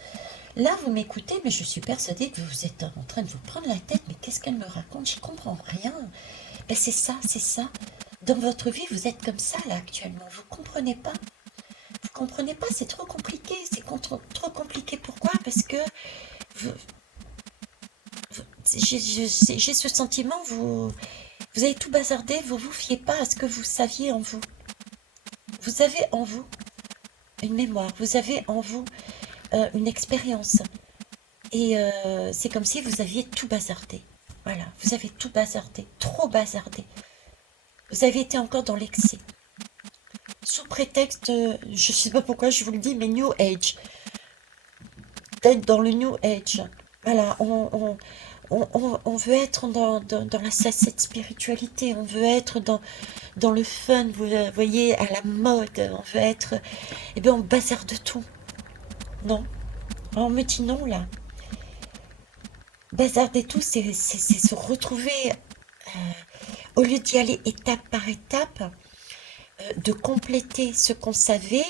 Là, vous m'écoutez, mais je suis persuadée que vous êtes en train de vous prendre la tête. Mais qu'est-ce qu'elle me raconte? Je comprends rien. Ben c'est ça, c'est ça. Dans votre vie, vous êtes comme ça, là, actuellement. Vous comprenez pas. Vous comprenez pas, c'est trop compliqué. C'est trop compliqué. Pourquoi? Parce que j'ai ce sentiment, vous avez tout bazardé, vous vous fiez pas à ce que vous saviez en vous. Vous avez en vous une mémoire, vous avez en vous une expérience. Et c'est comme si vous aviez tout bazardé. Voilà, vous avez tout bazardé, trop bazardé. Vous avez été encore dans l'excès. Sous prétexte, je ne sais pas pourquoi je vous le dis, mais New Age. D'être dans le New Age. Voilà, on veut être cette spiritualité, on veut être dans le fun, vous voyez, à la mode, on veut être... Eh bien, on bazarde tout. Non. On me dit non, là. Bazarder tout, c'est se retrouver, au lieu d'y aller étape par étape, de compléter ce qu'on savait,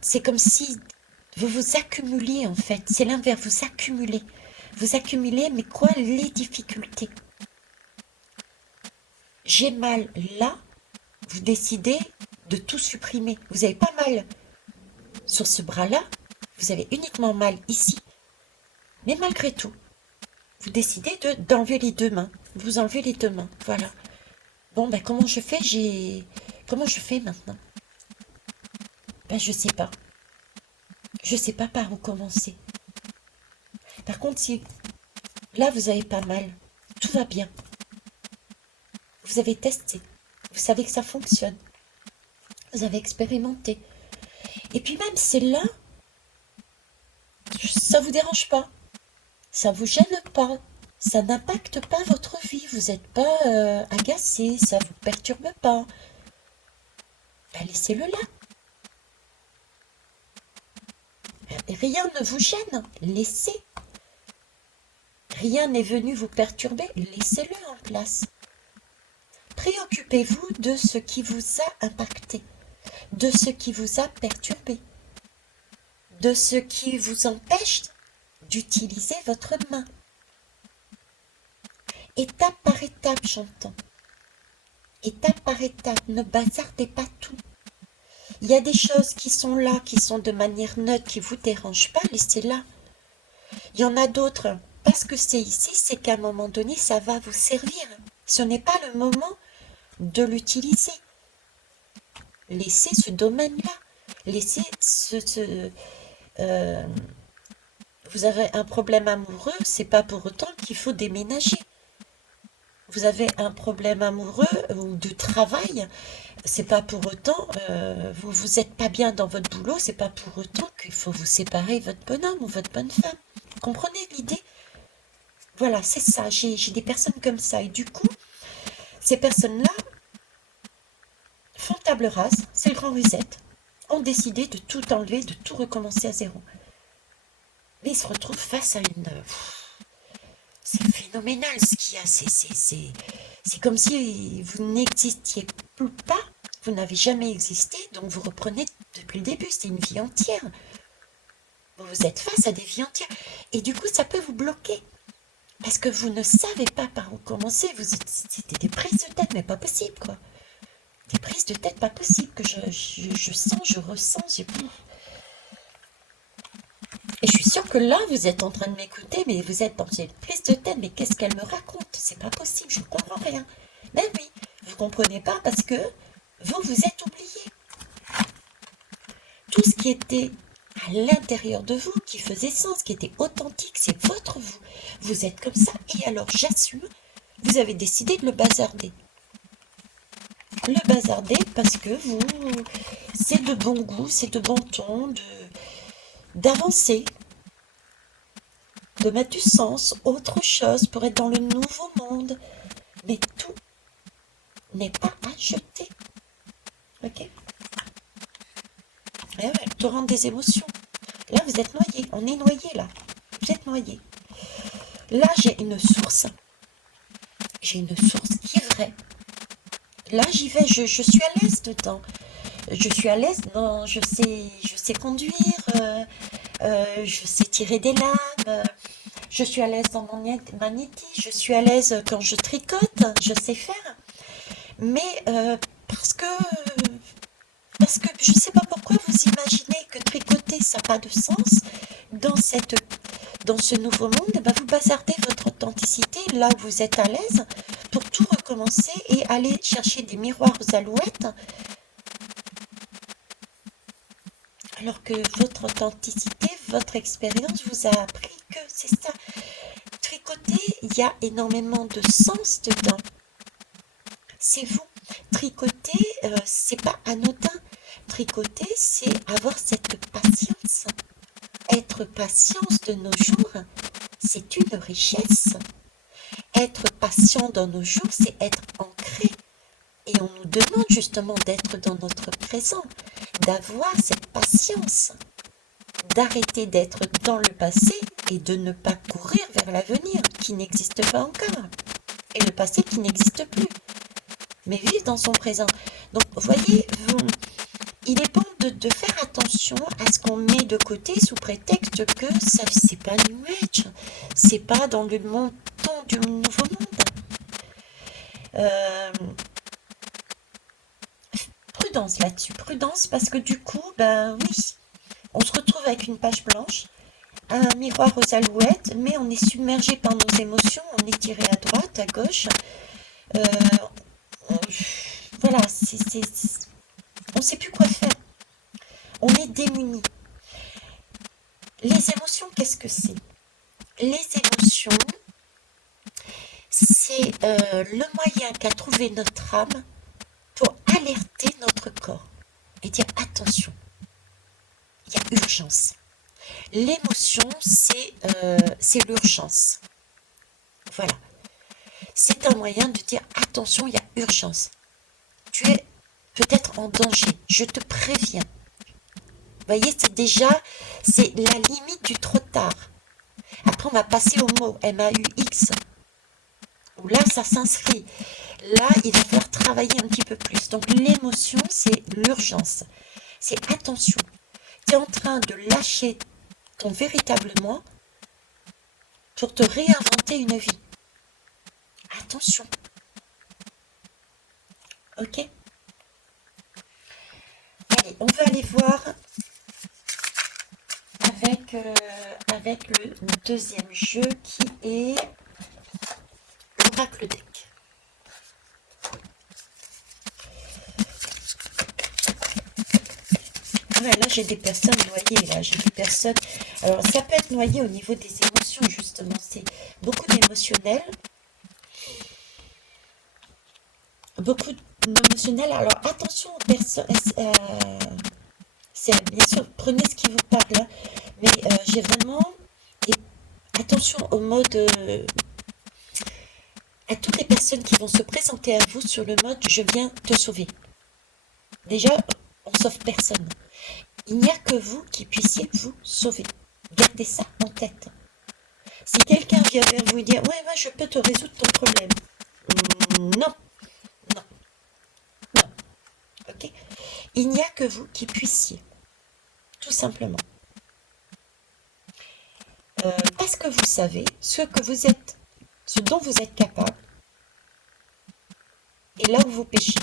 c'est comme si vous vous accumuliez en fait, c'est l'inverse, vous accumulez. Vous accumulez, mais quoi? Les difficultés. J'ai mal là, vous décidez de tout supprimer. Vous avez pas mal sur ce bras-là, vous avez uniquement mal ici. Mais malgré tout, vous décidez d'enlever les deux mains. Vous enlevez les deux mains, voilà. Bon, ben comment je fais? Comment je fais maintenant? Ben je sais pas. Je sais pas par où commencer. Par contre, si là vous avez pas mal, tout va bien. Vous avez testé. Vous savez que ça fonctionne. Vous avez expérimenté. Et puis même celle-là, ça vous dérange pas. Ça vous gêne pas. Ça n'impacte pas votre vie. Vous n'êtes pas agacé. Ça vous perturbe pas. Ben, laissez-le là. Rien ne vous gêne. Laissez. Rien n'est venu vous perturber. Laissez-le en place. Préoccupez-vous de ce qui vous a impacté, de ce qui vous a perturbé, de ce qui vous empêche d'utiliser votre main. Étape par étape, j'entends. Étape par étape, ne bazardez pas tout. Il y a des choses qui sont là, qui sont de manière neutre, qui ne vous dérangent pas, laissez-la. Il y en a d'autres, parce que c'est ici, c'est qu'à un moment donné, ça va vous servir. Ce n'est pas le moment de l'utiliser. Laissez ce domaine-là. Laissez vous avez un problème amoureux, c'est pas pour autant qu'il faut déménager. Vous avez un problème amoureux ou de travail, c'est pas pour autant, vous êtes pas bien dans votre boulot, c'est pas pour autant qu'il faut vous séparer votre bonhomme ou votre bonne femme. Vous comprenez l'idée? Voilà, c'est ça, j'ai des personnes comme ça. Et du coup, ces personnes-là font table rase, c'est le grand reset, ont décidé de tout enlever, de tout recommencer à zéro. Mais ils se retrouvent face à une... C'est phénoménal ce qu'il y a, c'est comme si vous n'existiez plus pas, vous n'avez jamais existé, donc vous reprenez depuis le début, c'est une vie entière. Vous êtes face à des vies entières, et du coup ça peut vous bloquer, parce que vous ne savez pas par où commencer, c'était des prises de tête, mais pas possible quoi. Des prises de tête pas possible, que je sens, je ressens, Et je suis sûre que là, vous êtes en train de m'écouter, mais vous êtes dans une prise de tête, mais qu'est-ce qu'elle me raconte? C'est pas possible, je ne comprends rien. Ben oui, vous ne comprenez pas parce que vous êtes oublié. Tout ce qui était à l'intérieur de vous, qui faisait sens, qui était authentique, c'est votre vous. Vous êtes comme ça, et alors j'assume, vous avez décidé de le bazarder. Le bazarder parce que c'est de bon goût, c'est de bon ton, d'avancer, de mettre du sens, autre chose pour être dans le nouveau monde. Mais tout n'est pas à jeter. Ok? Eh ouais, le torrent des émotions. Là, vous êtes noyé. On est noyé, là. Vous êtes noyé. Là, j'ai une source. J'ai une source qui est vraie. Là, j'y vais. Je suis à l'aise dedans. Je suis à l'aise. Non, je sais conduire. Je sais tirer des lames. Je suis à l'aise dans mon magnétisme. Je suis à l'aise quand je tricote. Je sais faire. Mais parce que je ne sais pas pourquoi vous imaginez que tricoter, ça n'a pas de sens, dans ce nouveau monde, bah, vous bazardez votre authenticité là où vous êtes à l'aise pour tout recommencer et aller chercher des miroirs aux alouettes, alors que votre authenticité, votre expérience vous a appris que c'est ça. Tricoter, il y a énormément de sens dedans. C'est vous. Tricoter, c'est pas anodin. Tricoter, c'est avoir cette patience. Être patience de nos jours, c'est une richesse. Être patient dans nos jours, c'est être ancré. Et on nous demande justement d'être dans notre présent, d'avoir cette patience, d'arrêter d'être dans le passé et de ne pas courir vers l'avenir qui n'existe pas encore. Et le passé qui n'existe plus. Mais vivre dans son présent. Donc, vous voyez, il est bon de faire attention à ce qu'on met de côté sous prétexte que ça, c'est pas New Age, c'est pas dans le ton du nouveau monde. Prudence là-dessus, prudence parce que du coup, ben oui, on se retrouve avec une page blanche, un miroir aux alouettes, mais on est submergé par nos émotions, on est tiré à droite, à gauche. Voilà, on ne sait plus quoi faire. On est démunis. Les émotions, qu'est-ce que c'est? Les émotions, c'est le moyen qu'a trouvé notre âme pour alerter notre corps et dire attention, il y a urgence. L'émotion, c'est l'urgence. Voilà. C'est un moyen de dire attention, il y a urgence. Tu es peut-être en danger, je te préviens. Vous voyez, c'est la limite du trop tard. Après, on va passer au mot MAUX, où là, ça s'inscrit. Là, il va falloir travailler un petit peu plus. Donc, l'émotion, c'est l'urgence. C'est attention. Tu es en train de lâcher ton véritable moi pour te réinventer une vie. Attention. Ok? Allez, on va aller voir avec le deuxième jeu qui est l'oracle deck. Ouais, là j'ai des personnes noyées, là j'ai des personnes... Alors ça peut être noyé au niveau des émotions justement, c'est beaucoup d'émotionnel. Beaucoup d'émotionnel, alors attention aux personnes... bien sûr, prenez ce qui vous parle, mais j'ai vraiment... attention au mode... à toutes les personnes qui vont se présenter à vous sur le mode « je viens te sauver ». Déjà, on ne sauve personne. Il n'y a que vous qui puissiez vous sauver. Gardez ça en tête. Si quelqu'un vient vers vous et dire « ouais, moi je peux te résoudre ton problème », non, non, non, ok. Il n'y a que vous qui puissiez, tout simplement. Parce que vous savez ce dont vous êtes capable, et là où vous péchez.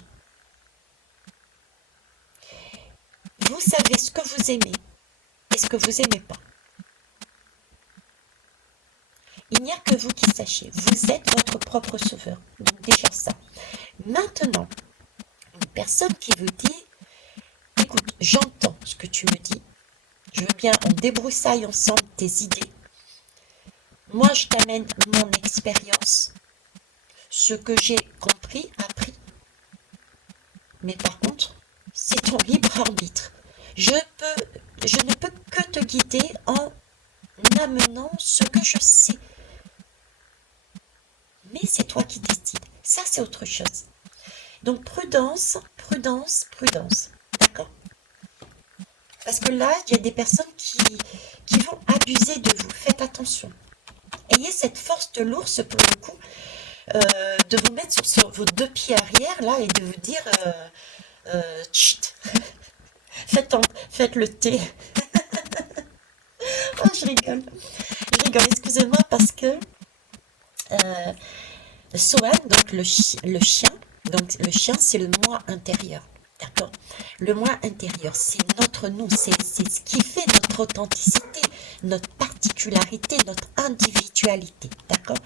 Vous savez ce que vous aimez et ce que vous n'aimez pas. Il n'y a que vous qui sachiez. Vous êtes votre propre sauveur. Donc déjà ça. Maintenant, une personne qui vous dit « écoute, j'entends ce que tu me dis. Je veux bien, on débroussaille ensemble tes idées. Moi, je t'amène mon expérience, ce que j'ai compris, appris. Mais par contre, c'est ton libre arbitre. Je ne peux que te guider en amenant ce que je sais. Mais c'est toi qui décides. Ça, c'est autre chose. Donc, prudence, prudence, prudence. D'accord? Parce que là, il y a des personnes qui vont abuser de vous. Faites attention. Ayez cette force de l'ours, pour le coup, de vous mettre sur vos deux pieds arrière, là, et de vous dire... chut. Faites le thé. Oh, je rigole, excusez-moi, parce que Sohan, donc le chien, donc le chien, c'est le moi intérieur, d'accord? Le moi intérieur, c'est notre nous, c'est ce qui fait notre authenticité, notre particularité, notre individualité, d'accord?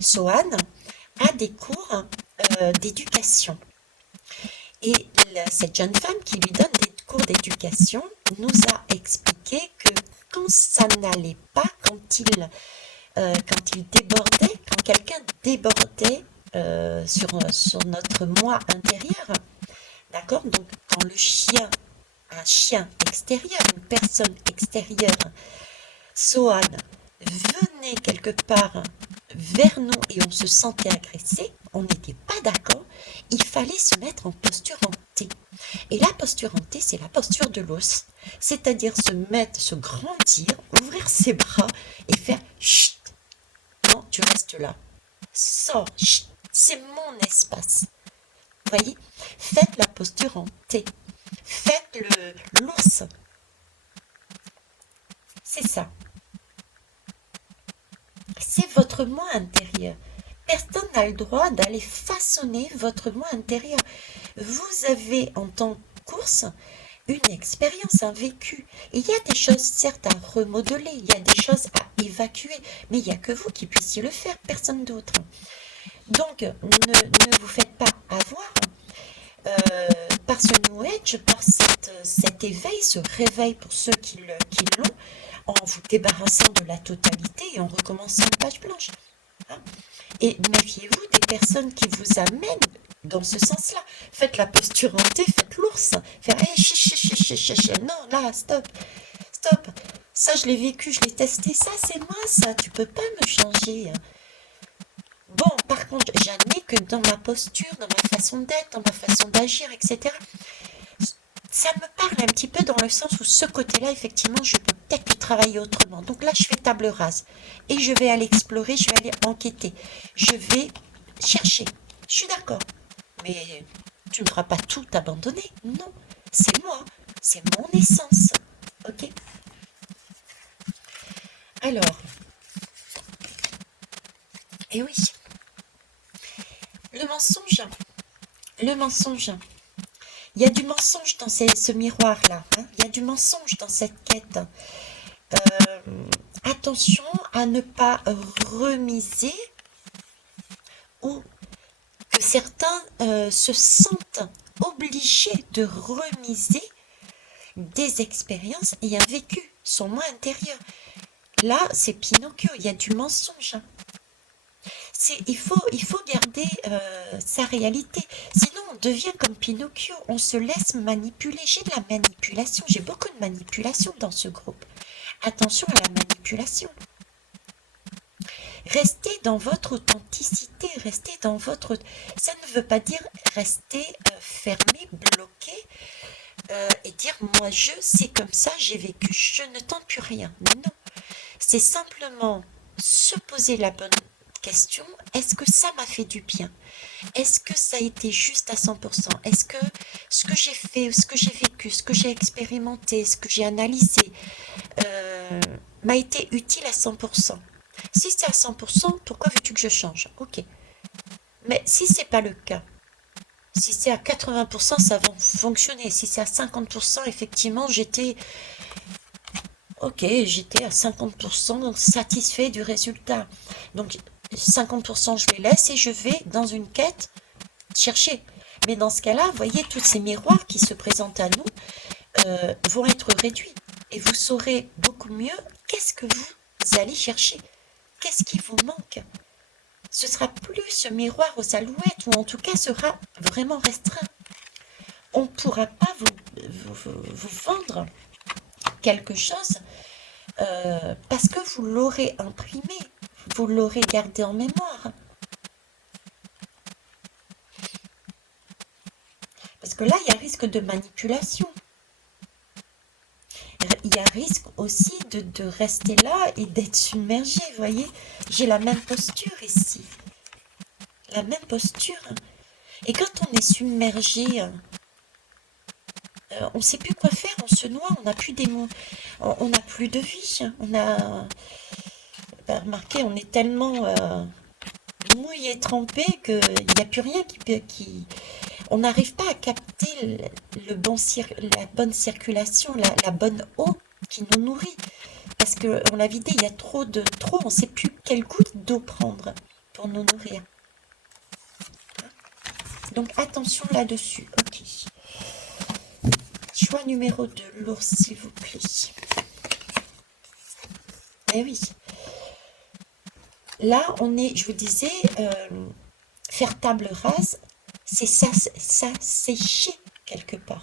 Sohan a des cours d'éducation. Et cette jeune femme qui lui donne des cours d'éducation nous a expliqué que quand ça n'allait pas, quand il débordait, quand quelqu'un débordait sur notre moi intérieur, d'accord? Donc quand un chien extérieur, une personne extérieure, Sohan, venait quelque part vers nous et on se sentait agressé, on n'était pas d'accord, il fallait se mettre en posture en T. Et la posture en T, c'est la posture de l'os, c'est-à-dire se mettre, se grandir, ouvrir ses bras et faire chut. Non, tu restes là. Sors, chut, c'est mon espace. Vous voyez? Faites la posture en T. Faites l'ours. C'est ça. C'est votre moi intérieur. Personne n'a le droit d'aller façonner votre moi intérieur. Vous avez en tant qu'ours une expérience, un vécu. Il y a des choses certes à remodeler, il y a des choses à évacuer, mais il n'y a que vous qui puissiez le faire, personne d'autre. Donc ne vous faites pas avoir par ce New Age, par cet éveil, ce réveil pour ceux qui l'ont, en vous débarrassant de la totalité et en recommençant une page blanche. Hein. Et méfiez-vous des personnes qui vous amènent dans ce sens-là. Faites la posture hantée, faites l'ours. Faire non, là, stop, stop. Ça, je l'ai vécu, je l'ai testé. Ça, c'est moi, ça. Tu peux pas me changer. Bon, par contre, j'admets que dans ma posture, dans ma façon d'être, dans ma façon d'agir, etc., ça me parle un petit peu dans le sens où ce côté-là, effectivement, je peux peut-être le travailler autrement. Donc là, je fais table rase et je vais aller explorer, je vais aller enquêter, je vais chercher. Je suis d'accord, mais tu ne feras pas tout abandonner. Non, c'est moi, c'est mon essence. Ok? Alors, et oui, le mensonge, le mensonge. Il y a du mensonge dans ce miroir-là. Hein. Il y a du mensonge dans cette quête. Attention à ne pas remiser ou que certains se sentent obligés de remiser des expériences et un vécu, son moi intérieur. Là, c'est Pinocchio, il y a du mensonge. Il faut garder sa réalité. Sinon, on devient comme Pinocchio. On se laisse manipuler. J'ai de la manipulation. J'ai beaucoup de manipulation dans ce groupe. Attention à la manipulation. Restez dans votre authenticité. Restez dans votre... Ça ne veut pas dire rester fermé, bloqué et dire moi c'est comme ça, j'ai vécu. Je ne tente plus rien. Non. C'est simplement se poser la bonne question, est-ce que ça m'a fait du bien? Est-ce que ça a été juste à 100%? Est-ce que ce que j'ai fait, ce que j'ai vécu, ce que j'ai expérimenté, ce que j'ai analysé m'a été utile à 100%? Si c'est à 100%, pourquoi veux-tu que je change? Ok. Mais si c'est pas le cas, si c'est à 80%, ça va fonctionner. Si c'est à 50%, effectivement, j'étais à 50% satisfait du résultat. Donc 50% je les laisse et je vais dans une quête chercher. Mais dans ce cas-là, vous voyez, tous ces miroirs qui se présentent à nous vont être réduits. Et vous saurez beaucoup mieux qu'est-ce que vous allez chercher. Qu'est-ce qui vous manque? Ce sera plus ce miroir aux alouettes, ou en tout cas sera vraiment restreint. On ne pourra pas vous vendre quelque chose parce que vous l'aurez imprimé, vous l'aurez gardé en mémoire. Parce que là, il y a risque de manipulation. Il y a risque aussi de rester là et d'être submergé, vous voyez. J'ai la même posture ici. La même posture. Et quand on est submergé, on ne sait plus quoi faire, on se noie, on n'a plus des mots, on n'a plus de vie. Remarquez, on est tellement mouillé, trempé qu'il n'y a plus rien qui on n'arrive pas à capter la bonne circulation, la bonne eau qui nous nourrit. parce qu'on l'a vidé, il y a trop, on ne sait plus quelle goutte d'eau prendre pour nous nourrir. Donc attention là-dessus. Ok. Choix numéro 2, l'ours, s'il vous plaît. Eh oui. Là, on est, je vous disais, faire table rase, c'est ça sécher quelque part.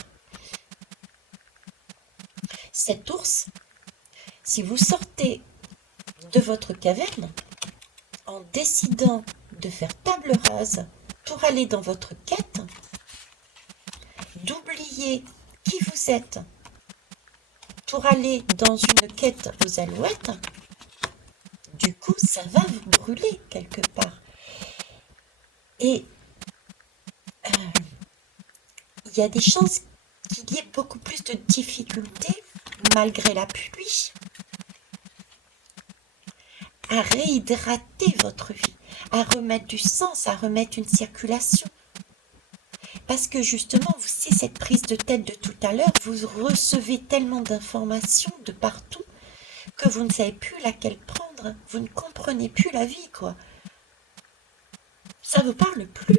Cet ours, si vous sortez de votre caverne en décidant de faire table rase pour aller dans votre quête, d'oublier qui vous êtes pour aller dans une quête aux alouettes, du coup, ça va vous brûler quelque part. Et il y a des chances qu'il y ait beaucoup plus de difficultés, malgré la pluie, à réhydrater votre vie, à remettre du sens, à remettre une circulation. Parce que justement, c'est cette prise de tête de tout à l'heure, vous recevez tellement d'informations de partout que vous ne savez plus laquelle prendre. Vous ne comprenez plus la vie, quoi. Ça ne vous parle plus.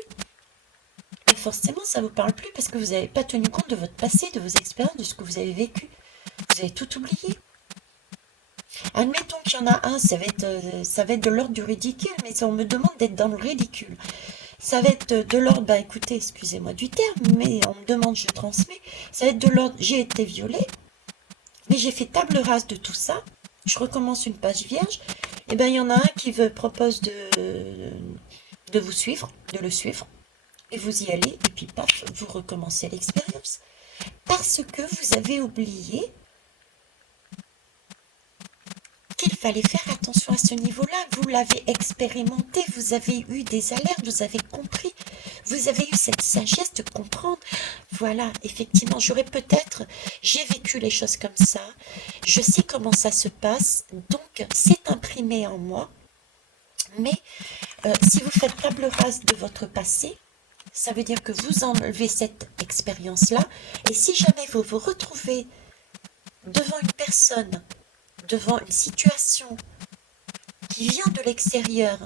Et forcément, ça ne vous parle plus parce que vous n'avez pas tenu compte de votre passé, de vos expériences, de ce que vous avez vécu. Vous avez tout oublié. Admettons qu'il y en a un, ça va être de l'ordre du ridicule, mais on me demande d'être dans le ridicule. Ça va être de l'ordre, écoutez, excusez-moi du terme, mais on me demande, je transmets. Ça va être de l'ordre, j'ai été violée, mais j'ai fait table rase de tout ça. Je recommence une page vierge. Et il y en a un qui propose de vous suivre, de le suivre. Et vous y allez, et puis paf, vous recommencez l'expérience. Parce que vous avez oublié qu'il fallait faire attention à ce niveau-là. Vous l'avez expérimenté, vous avez eu des alertes, vous avez compris, vous avez eu cette sagesse de comprendre. Voilà, effectivement, j'ai vécu les choses comme ça, je sais comment ça se passe, donc c'est imprimé en moi. Mais si vous faites table rase de votre passé, ça veut dire que vous enlevez cette expérience-là, et si jamais vous vous retrouvez devant une personne, devant une situation qui vient de l'extérieur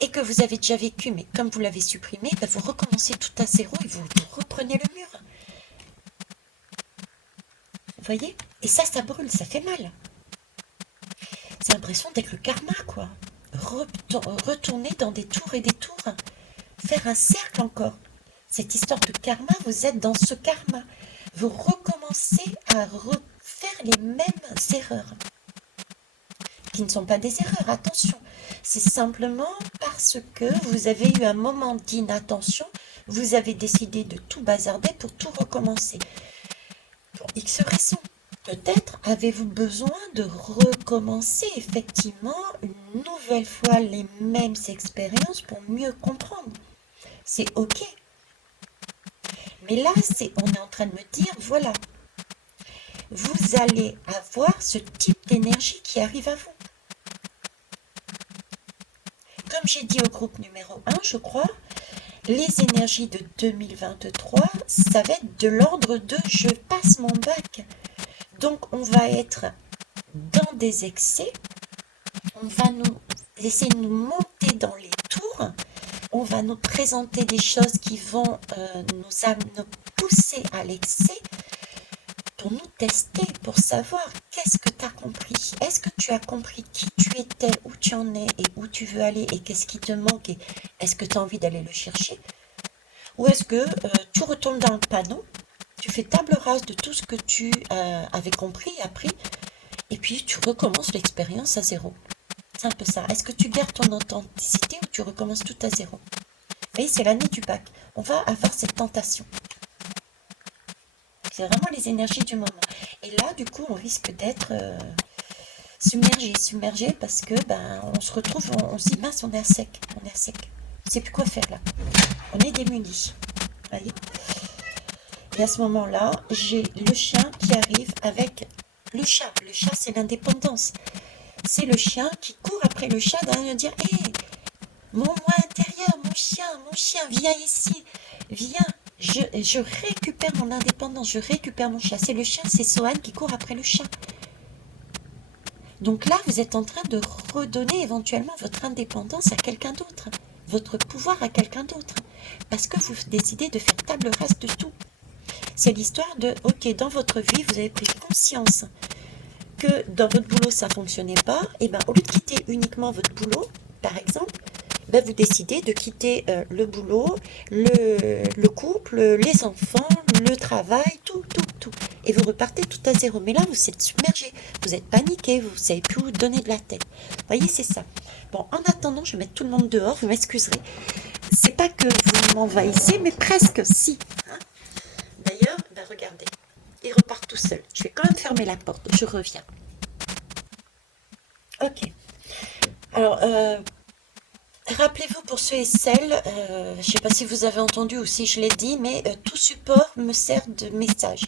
et que vous avez déjà vécu, mais comme vous l'avez supprimé, vous recommencez tout à zéro et vous reprenez le mur. Vous voyez? Et ça brûle, ça fait mal. C'est l'impression d'être le karma, quoi. Retourner dans des tours et des tours. Faire un cercle encore. Cette histoire de karma, vous êtes dans ce karma. Vous recommencez à refaire les mêmes erreurs. Qui ne sont pas des erreurs, attention. C'est simplement parce que vous avez eu un moment d'inattention, vous avez décidé de tout bazarder pour tout recommencer. Pour X raisons. Peut-être avez-vous besoin de recommencer effectivement une nouvelle fois les mêmes expériences pour mieux comprendre. C'est ok. Mais là, on est en train de me dire, voilà, vous allez avoir ce type d'énergie qui arrive à vous. Comme j'ai dit au groupe numéro 1, je crois, les énergies de 2023, ça va être de l'ordre de « je passe mon bac ». Donc, on va être dans des excès, on va essayer de nous monter dans les tours, on va nous présenter des choses qui vont nous pousser à l'excès pour nous tester, pour savoir qu'est-ce que tu as compris. Est-ce que tu as compris qui tu étais, où tu en es et où tu veux aller et qu'est-ce qui te manque et est-ce que tu as envie d'aller le chercher? Ou est-ce que tu retournes dans le panneau, tu fais table rase de tout ce que tu avais compris et appris et puis tu recommences l'expérience à zéro. C'est un peu ça. Est-ce que tu gardes ton authenticité ou tu recommences tout à zéro? Vous voyez, c'est l'année du bac. On va avoir cette tentation. C'est vraiment les énergies du moment. Et là, du coup, on risque d'être submergé parce que on se retrouve, on se dit mince, on est à sec. On ne sait plus quoi faire là. On est démunis. Vous voyez? Et à ce moment-là, j'ai le chien qui arrive avec le chat. Le chat, c'est l'indépendance. C'est le chien qui court après le chat d'aller dire « Hé, mon moi intérieur, mon chien, viens ici, viens. Je récupère mon indépendance, je récupère mon chat. » C'est le chien, c'est Sohan qui court après le chat. Donc là, vous êtes en train de redonner éventuellement votre indépendance à quelqu'un d'autre, votre pouvoir à quelqu'un d'autre, parce que vous décidez de faire table rase de tout. C'est l'histoire de, ok, dans votre vie, vous avez pris conscience que dans votre boulot, ça ne fonctionnait pas, et bien au lieu de quitter uniquement votre boulot, par exemple, ben, vous décidez de quitter le boulot, le couple, les enfants, le travail, tout, tout, tout. Et vous repartez tout à zéro. Mais là, vous êtes submergé, vous êtes paniqué, vous ne savez plus où donner de la tête. Vous voyez, c'est ça. Bon, en attendant, je vais mettre tout le monde dehors, vous m'excuserez. C'est pas que vous m'envahissez, mais presque, si. Hein. D'ailleurs, ben regardez, il repart tout seul. Je vais quand même fermer la porte, je reviens. Ok. Alors, rappelez-vous pour ceux et celles, je ne sais pas si vous avez entendu ou si je l'ai dit, mais tout support me sert de message.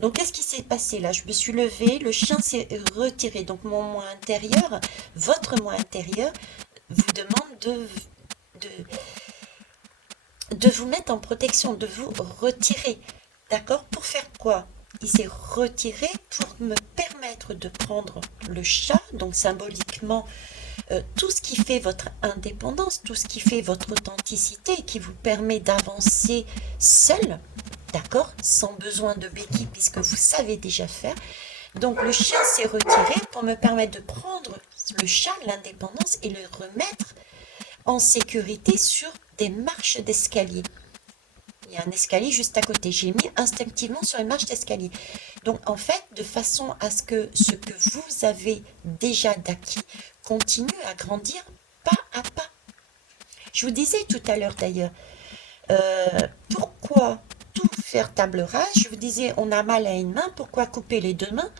Donc, qu'est-ce qui s'est passé là? Je me suis levée, le chien s'est retiré. Donc, mon moi intérieur, votre moi intérieur, vous demande de vous mettre en protection, de vous retirer. D'accord? Pour faire quoi? Il s'est retiré pour me permettre de prendre le chat, donc symboliquement, tout ce qui fait votre indépendance, tout ce qui fait votre authenticité, qui vous permet d'avancer seul, d'accord, sans besoin de béquilles, puisque vous savez déjà faire. Donc le chien s'est retiré pour me permettre de prendre le chat, l'indépendance, et le remettre en sécurité sur des marches d'escalier. Il y a un escalier juste à côté. J'ai mis instinctivement sur une marche d'escalier. Donc, en fait, de façon à ce que vous avez déjà d'acquis continue à grandir pas à pas. Je vous disais tout à l'heure d'ailleurs, pourquoi tout faire table rase? Je vous disais, on a mal à une main, pourquoi couper les deux mains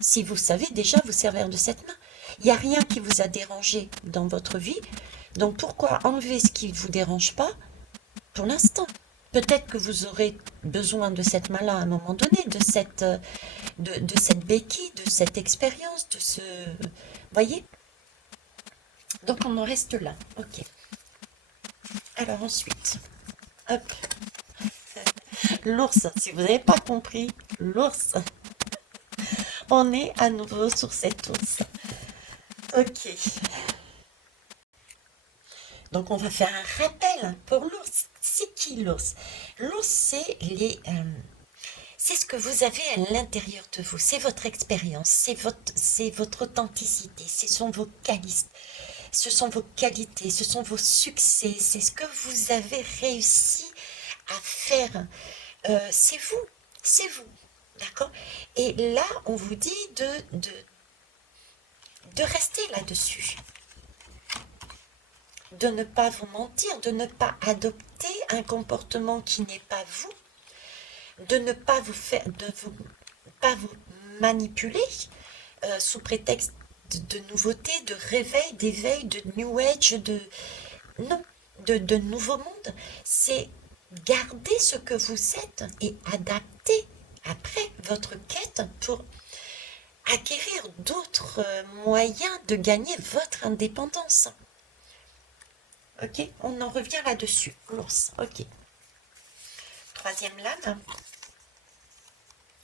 si vous savez déjà vous servir de cette main? Il n'y a rien qui vous a dérangé dans votre vie, donc pourquoi enlever ce qui ne vous dérange pas pour l'instant? Peut-être que vous aurez besoin de cette main-là à un moment donné, de cette béquille, de cette expérience, de ce... Voyez? Donc on en reste là. Ok. Alors ensuite, hop. L'ours, si vous n'avez pas compris, l'ours. On est à nouveau sur cet ours. Ok. Donc on va faire un rappel pour l'ours. C'est qui l'ours? L'ours, c'est ce que vous avez à l'intérieur de vous, c'est votre expérience, c'est votre authenticité, ce sont vos qualités, ce sont vos succès, c'est ce que vous avez réussi à faire. C'est vous, d'accord? Et là, on vous dit de rester là-dessus, de ne pas vous mentir, de ne pas adopter un comportement qui n'est pas vous, de ne pas vous faire, pas vous manipuler sous prétexte de nouveauté, de réveil, d'éveil, de new age, non, de nouveau monde. C'est garder ce que vous êtes et adapter après votre quête pour acquérir d'autres moyens de gagner votre indépendance. Ok, on en revient là-dessus. L'ours, ok. Troisième lame.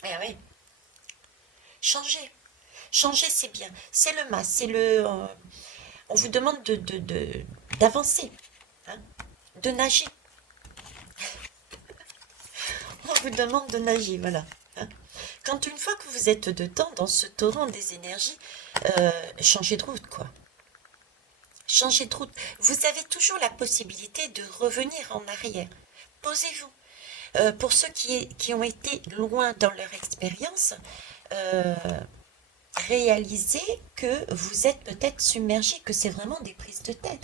Eh oui. Changer. Changer, c'est bien. C'est le mas, c'est le... on vous demande d'avancer, hein, de nager. On vous demande de nager, voilà. Hein. Quand une fois que vous êtes dedans, dans ce torrent des énergies, changez de route, quoi. Changez de route. Vous avez toujours la possibilité de revenir en arrière. Posez-vous. Pour ceux qui ont été loin dans leur expérience, réalisez que vous êtes peut-être submergé, que c'est vraiment des prises de tête.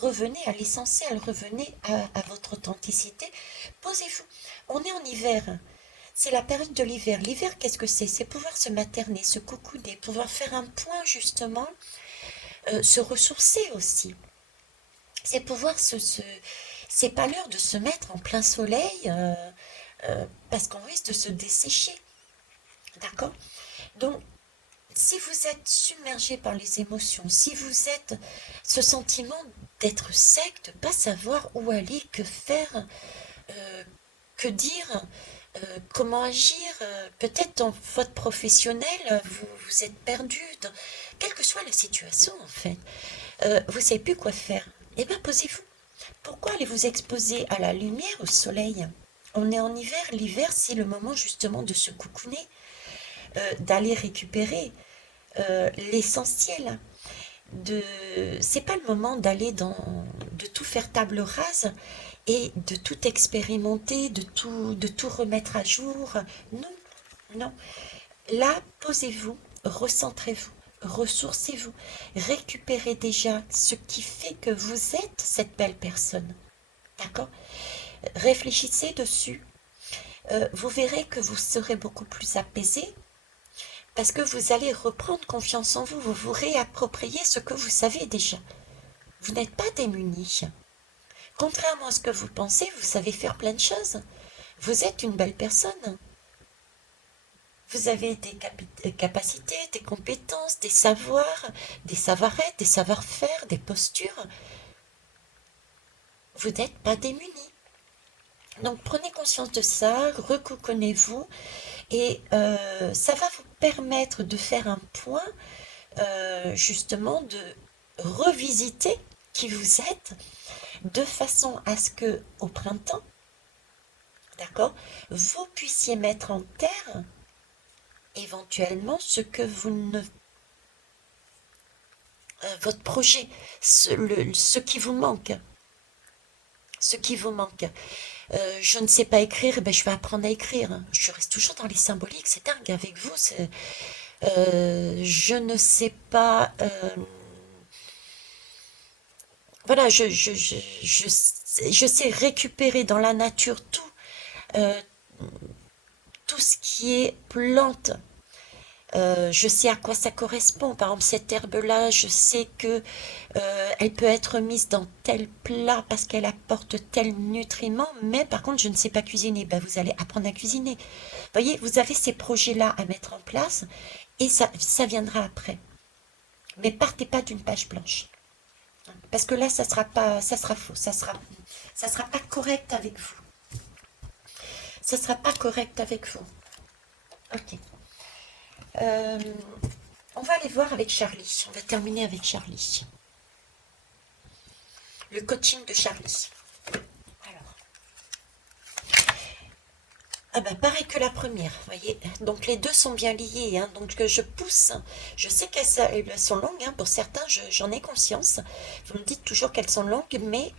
Revenez à l'essentiel, revenez à votre authenticité. Posez-vous. On est en hiver. C'est la période de l'hiver. L'hiver, qu'est-ce que c'est? C'est pouvoir se materner, se cocooner, pouvoir faire un point justement, se ressourcer aussi. C'est pouvoir c'est pas l'heure de se mettre en plein soleil parce qu'on risque de se dessécher. D'accord? Donc, si vous êtes submergé par les émotions, si vous êtes ce sentiment d'être sec, de ne pas savoir où aller, que faire, que dire, comment agir. Peut-être dans votre professionnel, vous êtes perdu, quelle que soit la situation en fait. Vous ne savez plus quoi faire. Eh bien, posez-vous. Pourquoi allez vous exposer à la lumière, au soleil? On est en hiver, l'hiver c'est le moment justement de se coucouner, d'aller récupérer l'essentiel. De, c'est pas le moment de tout faire table rase et de tout expérimenter, de tout remettre à jour. Non, non. Là, posez-vous, recentrez-vous, ressourcez-vous, récupérez déjà ce qui fait que vous êtes cette belle personne. D'accord? Réfléchissez dessus. Vous verrez que vous serez beaucoup plus apaisé parce que vous allez reprendre confiance en vous, vous vous réappropriez ce que vous savez déjà. Vous n'êtes pas démuni. Contrairement à ce que vous pensez, vous savez faire plein de choses. Vous êtes une belle personne. Vous avez des capacités, des compétences, des savoirs, des savoir-être, des savoir-faire, des postures. Vous n'êtes pas démuni. Donc prenez conscience de ça, recouconnez-vous et ça va vous permettre de faire un point, justement de revisiter qui vous êtes de façon à ce que au printemps, d'accord, vous puissiez mettre en terre éventuellement ce que vous ne votre projet, ce qui vous manque. Ce qui vous manque. Je ne sais pas écrire, eh ben je vais apprendre à écrire. Je reste toujours dans les symboliques, c'est dingue avec vous. Je ne sais pas. Voilà, je sais récupérer dans la nature euh, tout ce qui est plante. Je sais à quoi ça correspond. Par exemple, cette herbe-là, je sais que elle peut être mise dans tel plat parce qu'elle apporte tel nutriment, mais par contre, je ne sais pas cuisiner. Ben, vous allez apprendre à cuisiner. Vous voyez, vous avez ces projets-là à mettre en place et ça viendra après. Mais partez pas d'une page blanche. Parce que là, ça sera faux, ça sera pas correct avec vous. Ça sera pas correct avec vous. Ok. Euh, on va aller voir avec Charlie. On va terminer avec Charlie. Le coaching de Charlie. Alors, ah ben pareil que la première, vous voyez. Donc les deux sont bien liés, hein. Donc je pousse. Je sais qu'elles sont longues, hein. Pour certains, j'en ai conscience. Vous me dites toujours qu'elles sont longues, mais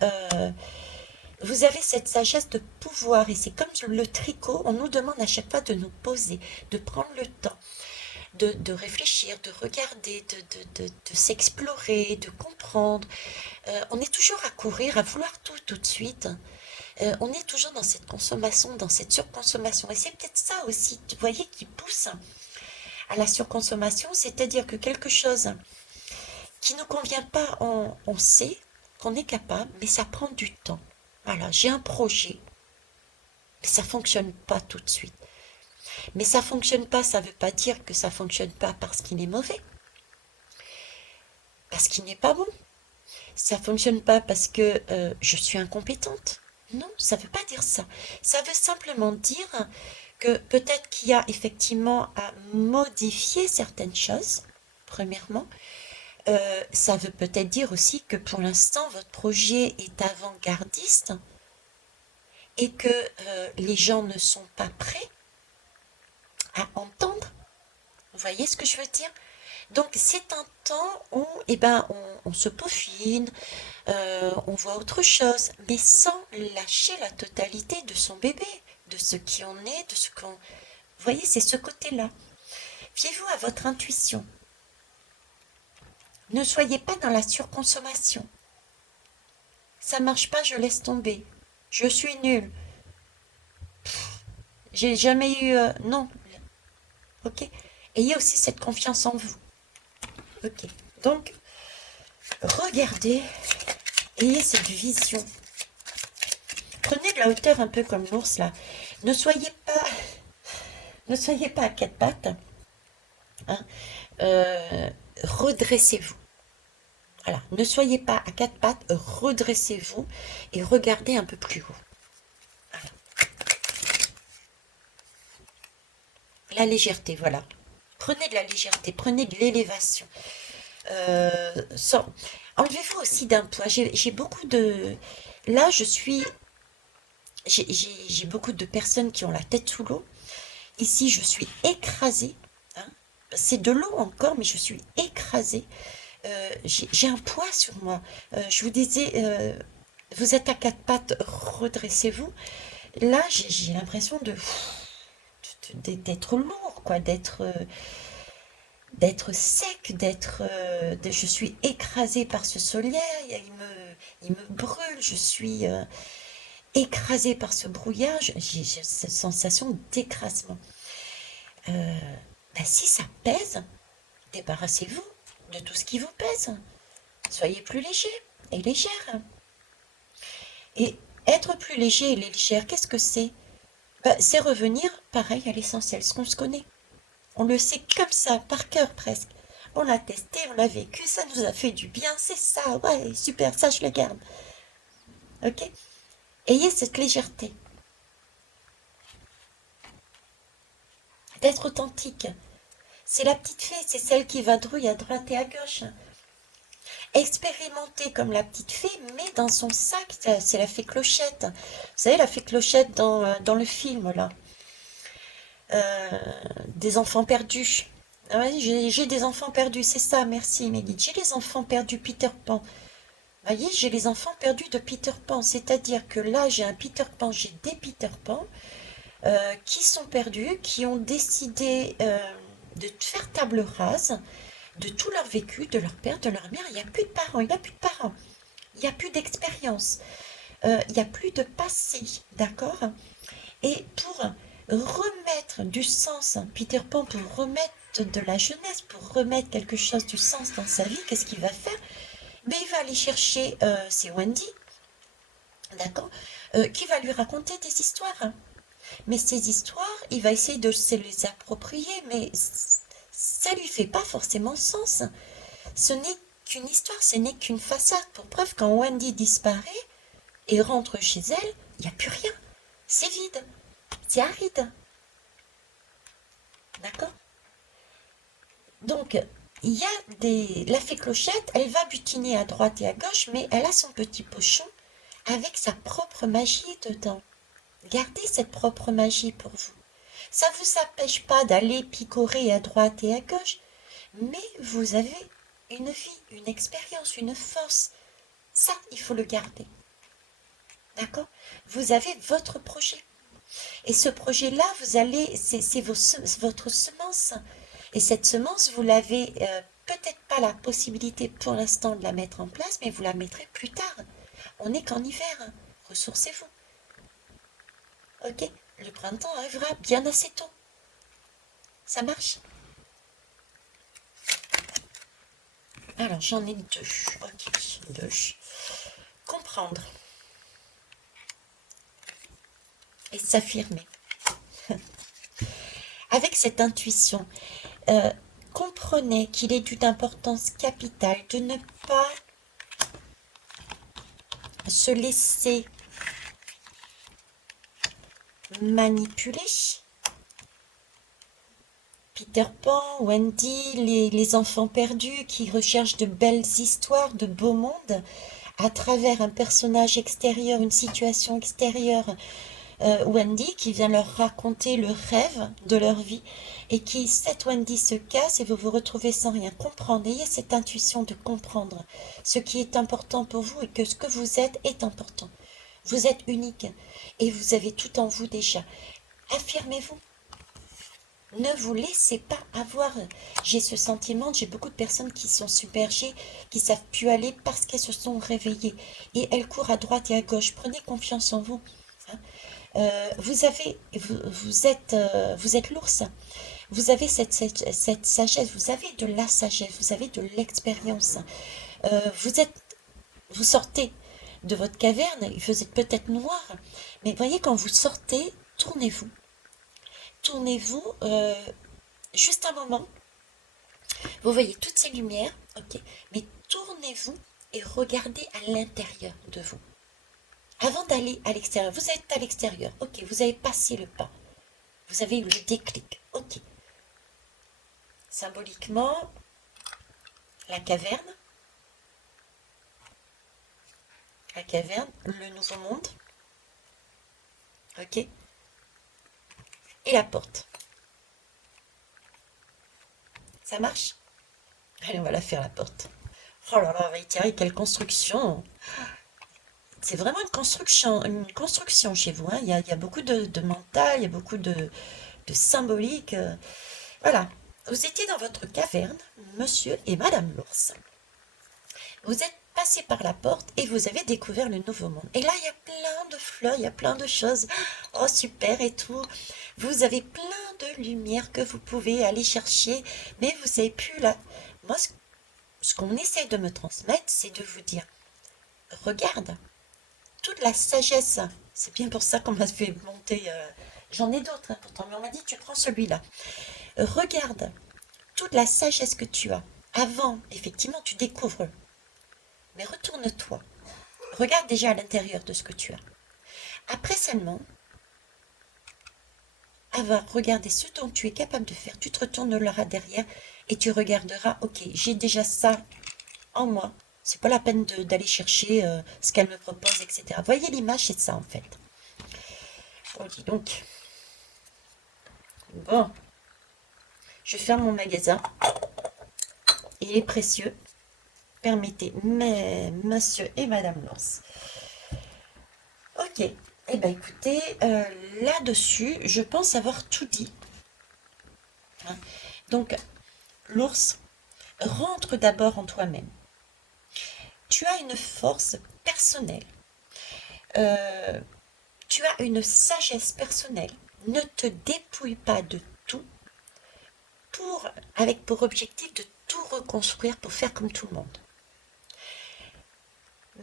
vous avez cette sagesse de pouvoir. Et c'est comme le tricot, on nous demande à chaque fois de nous poser, de prendre le temps, de réfléchir, de regarder, de s'explorer, de comprendre. On est toujours à courir, à vouloir tout de suite. On est toujours dans cette consommation, dans cette surconsommation. Et c'est peut-être ça aussi, vous voyez, qui pousse à la surconsommation, c'est-à-dire que quelque chose qui ne nous convient pas, on sait qu'on est capable, mais ça prend du temps. Voilà, j'ai un projet, mais ça fonctionne pas tout de suite. Mais ça fonctionne pas, ça veut pas dire que ça fonctionne pas parce qu'il est mauvais, parce qu'il n'est pas bon. Ça fonctionne pas parce que je suis incompétente. Non, ça veut pas dire ça. Ça veut simplement dire que peut-être qu'il y a effectivement à modifier certaines choses, premièrement. Ça veut peut-être dire aussi que pour l'instant, votre projet est avant-gardiste et que les gens ne sont pas prêts à entendre. Vous voyez ce que je veux dire? Donc c'est un temps où eh ben, on se peaufine, on voit autre chose, mais sans lâcher la totalité de son bébé, de ce qui en est, de ce qu'on... Vous voyez, c'est ce côté-là. Fiez-vous à votre intuition. Ne soyez pas dans la surconsommation. Ça marche pas, je laisse tomber. Je suis nulle. J'ai jamais eu... non. Ok. Ayez aussi cette confiance en vous. Ok. Donc, regardez. Ayez cette vision. Prenez de la hauteur un peu comme l'ours là. Ne soyez pas... Ne soyez pas à quatre pattes. Hein. Redressez-vous. Voilà. Ne soyez pas à quatre pattes. Redressez-vous et regardez un peu plus haut. Voilà. La légèreté, voilà. Prenez de la légèreté, prenez de l'élévation. Sans... Enlevez-vous aussi d'un poids. J'ai beaucoup de... Là, j'ai beaucoup de personnes qui ont la tête sous l'eau. Ici, je suis écrasée. Hein. C'est de l'eau encore, mais je suis écrasée. J'ai un poids sur moi. Je vous disais, vous êtes à quatre pattes, redressez-vous. Là, j'ai l'impression d'être lourd, quoi, d'être sec, je suis écrasée par ce soleil, il me brûle, je suis écrasée par ce brouillage, j'ai cette sensation d'écrasement. Euh, si ça pèse, débarrassez-vous de tout ce qui vous pèse. Soyez plus léger et légère. Et être plus léger et légère, qu'est-ce que c'est? C'est revenir, pareil, à l'essentiel, ce qu'on se connaît. On le sait comme ça, par cœur presque. On l'a testé, on l'a vécu, ça nous a fait du bien, c'est ça, ouais, super, ça je le garde. Ok? Ayez cette légèreté, d'être authentique. C'est la petite fée, c'est celle qui vadrouille à droite et à gauche. Expérimentez comme la petite fée, mais dans son sac, c'est la fée Clochette. Vous savez, la fée Clochette dans le film, là. Euh, des enfants perdus. Ah ouais, j'ai des enfants perdus, c'est ça, merci Mehdi. J'ai les enfants perdus Peter Pan. Vous voyez, j'ai les enfants perdus de Peter Pan, c'est-à-dire que là, j'ai un Peter Pan, j'ai des Peter Pan qui sont perdus, qui ont décidé de faire table rase de tout leur vécu, de leur père, de leur mère. Il n'y a plus de parents, il n'y a plus de parents, il n'y a plus d'expérience, il n'y a plus de passé, d'accord? Et pour remettre du sens, Peter Pan, pour remettre de la jeunesse, pour remettre quelque chose du sens dans sa vie, qu'est-ce qu'il va faire? Mais il va aller chercher, c'est Wendy, d'accord, qui va lui raconter des histoires. Mais ces histoires, il va essayer de se les approprier, mais ça lui fait pas forcément sens. Ce n'est qu'une histoire, ce n'est qu'une façade. Pour preuve, quand Wendy disparaît et rentre chez elle, il n'y a plus rien. C'est vide, c'est aride. D'accord? Donc, il y a la fée Clochette, elle va butiner à droite et à gauche, mais elle a son petit pochon avec sa propre magie dedans. Gardez cette propre magie pour vous. Ça ne vous empêche pas d'aller picorer à droite et à gauche, mais vous avez une vie, une expérience, une force. Ça, il faut le garder. D'accord? Vous avez votre projet. Et ce projet-là, c'est votre semence. Et cette semence, vous l'avez peut-être pas la possibilité pour l'instant de la mettre en place, mais vous la mettrez plus tard. On n'est qu'en hiver. Hein. Ressourcez-vous. Ok? Le printemps arrivera bien assez tôt. Ça marche? Alors, j'en ai deux. Ok, deux. Comprendre et s'affirmer. Avec cette intuition, comprenez qu'il est d'une importance capitale de ne pas se laisser manipuler. Peter Pan, Wendy, les enfants perdus qui recherchent de belles histoires, de beaux mondes, à travers un personnage extérieur, une situation extérieure, Wendy qui vient leur raconter le rêve de leur vie et qui, cette Wendy se casse et vous vous retrouvez sans rien comprendre. Ayez cette intuition de comprendre ce qui est important pour vous et que ce que vous êtes est important. Vous êtes unique et vous avez tout en vous déjà. Affirmez-vous. Ne vous laissez pas avoir. J'ai ce sentiment, j'ai beaucoup de personnes qui sont submergées, qui savent plus aller parce qu'elles se sont réveillées et elles courent à droite et à gauche. Prenez confiance en vous. Hein. Vous êtes l'ours. Vous avez cette sagesse, vous avez de la sagesse, vous avez de l'expérience. Vous sortez de votre caverne, il faisait peut-être noir, mais voyez, quand vous sortez, tournez-vous. Tournez-vous juste un moment. Vous voyez toutes ces lumières, ok, mais tournez-vous et regardez à l'intérieur de vous. Avant d'aller à l'extérieur, vous êtes à l'extérieur, ok, vous avez passé le pas, vous avez eu le déclic. Ok. Symboliquement, la caverne, le nouveau monde, ok, et la porte. Ça marche? Allez, on va la faire, la porte. Oh là là, Thierry, quelle construction! C'est vraiment une construction chez vous, hein. Il y a beaucoup de mental, il y a beaucoup de symbolique. Voilà. Vous étiez dans votre caverne, monsieur et madame l'ours. Vous êtes passé par la porte et vous avez découvert le nouveau monde. Et là, il y a plein de fleurs, il y a plein de choses. Oh, super et tout. Vous avez plein de lumière que vous pouvez aller chercher, mais vous savez plus là. Moi, ce qu'on essaye de me transmettre, c'est de vous dire, regarde, toute la sagesse. C'est bien pour ça qu'on m'a fait monter. J'en ai d'autres, hein, pourtant, mais on m'a dit, tu prends celui-là. Regarde toute la sagesse que tu as. Avant, effectivement, tu découvres. Mais retourne-toi. Regarde déjà à l'intérieur de ce que tu as. Après seulement, avoir regardé ce dont tu es capable de faire, tu te retourneras derrière et tu regarderas, ok, j'ai déjà ça en moi. C'est pas la peine d'aller chercher ce qu'elle me propose, etc. Voyez l'image, c'est ça en fait. Oh, dis donc. Bon, je ferme mon magasin. Il est précieux. Permettez, mais monsieur et madame l'ours. Ok, eh bien écoutez, là-dessus, je pense avoir tout dit. Hein. Donc, l'ours, rentre d'abord en toi-même. Tu as une force personnelle. Euh, Tu as une sagesse personnelle. Ne te dépouille pas de tout avec pour objectif de tout reconstruire pour faire comme tout le monde.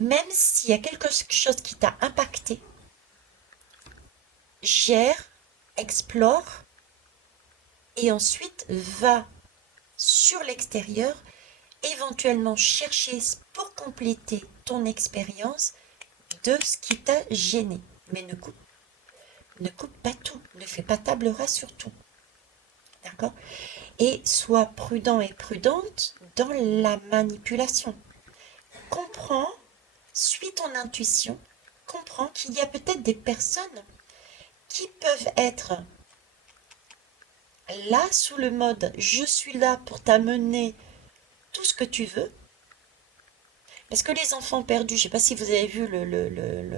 Même s'il y a quelque chose qui t'a impacté, gère, explore et ensuite va sur l'extérieur, éventuellement chercher pour compléter ton expérience de ce qui t'a gêné. Mais ne coupe pas tout, ne fais pas table rase sur tout. D'accord? Et sois prudent et prudente dans la manipulation. Comprends, suis ton intuition, comprends qu'il y a peut-être des personnes qui peuvent être là sous le mode je suis là pour t'amener tout ce que tu veux. Parce que les enfants perdus, je ne sais pas si vous avez vu le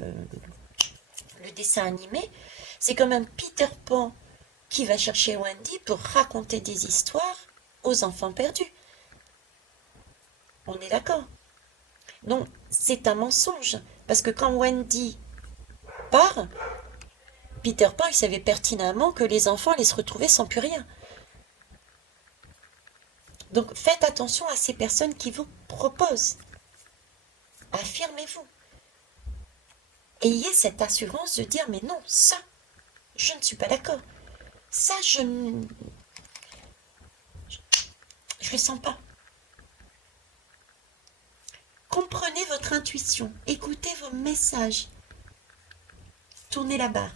dessin animé, c'est quand même Peter Pan qui va chercher Wendy pour raconter des histoires aux enfants perdus. On est d'accord? Donc, c'est un mensonge. Parce que quand Wendy part, Peter Pan, il savait pertinemment que les enfants allaient se retrouver sans plus rien. Donc, faites attention à ces personnes qui vous proposent. Affirmez-vous. Ayez cette assurance de dire, mais non, ça, je ne suis pas d'accord. Ça, je ne le sens pas. Comprenez votre intuition. Écoutez vos messages. Tournez la barre.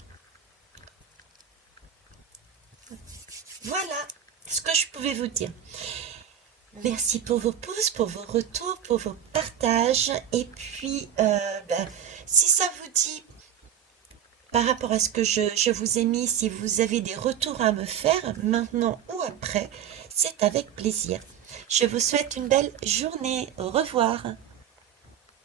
Voilà ce que je pouvais vous dire. Merci pour vos pouces, pour vos retours, pour vos partages. Et puis, si ça vous dit, par rapport à ce que je vous ai mis, si vous avez des retours à me faire, maintenant ou après, c'est avec plaisir. Je vous souhaite une belle journée. Au revoir.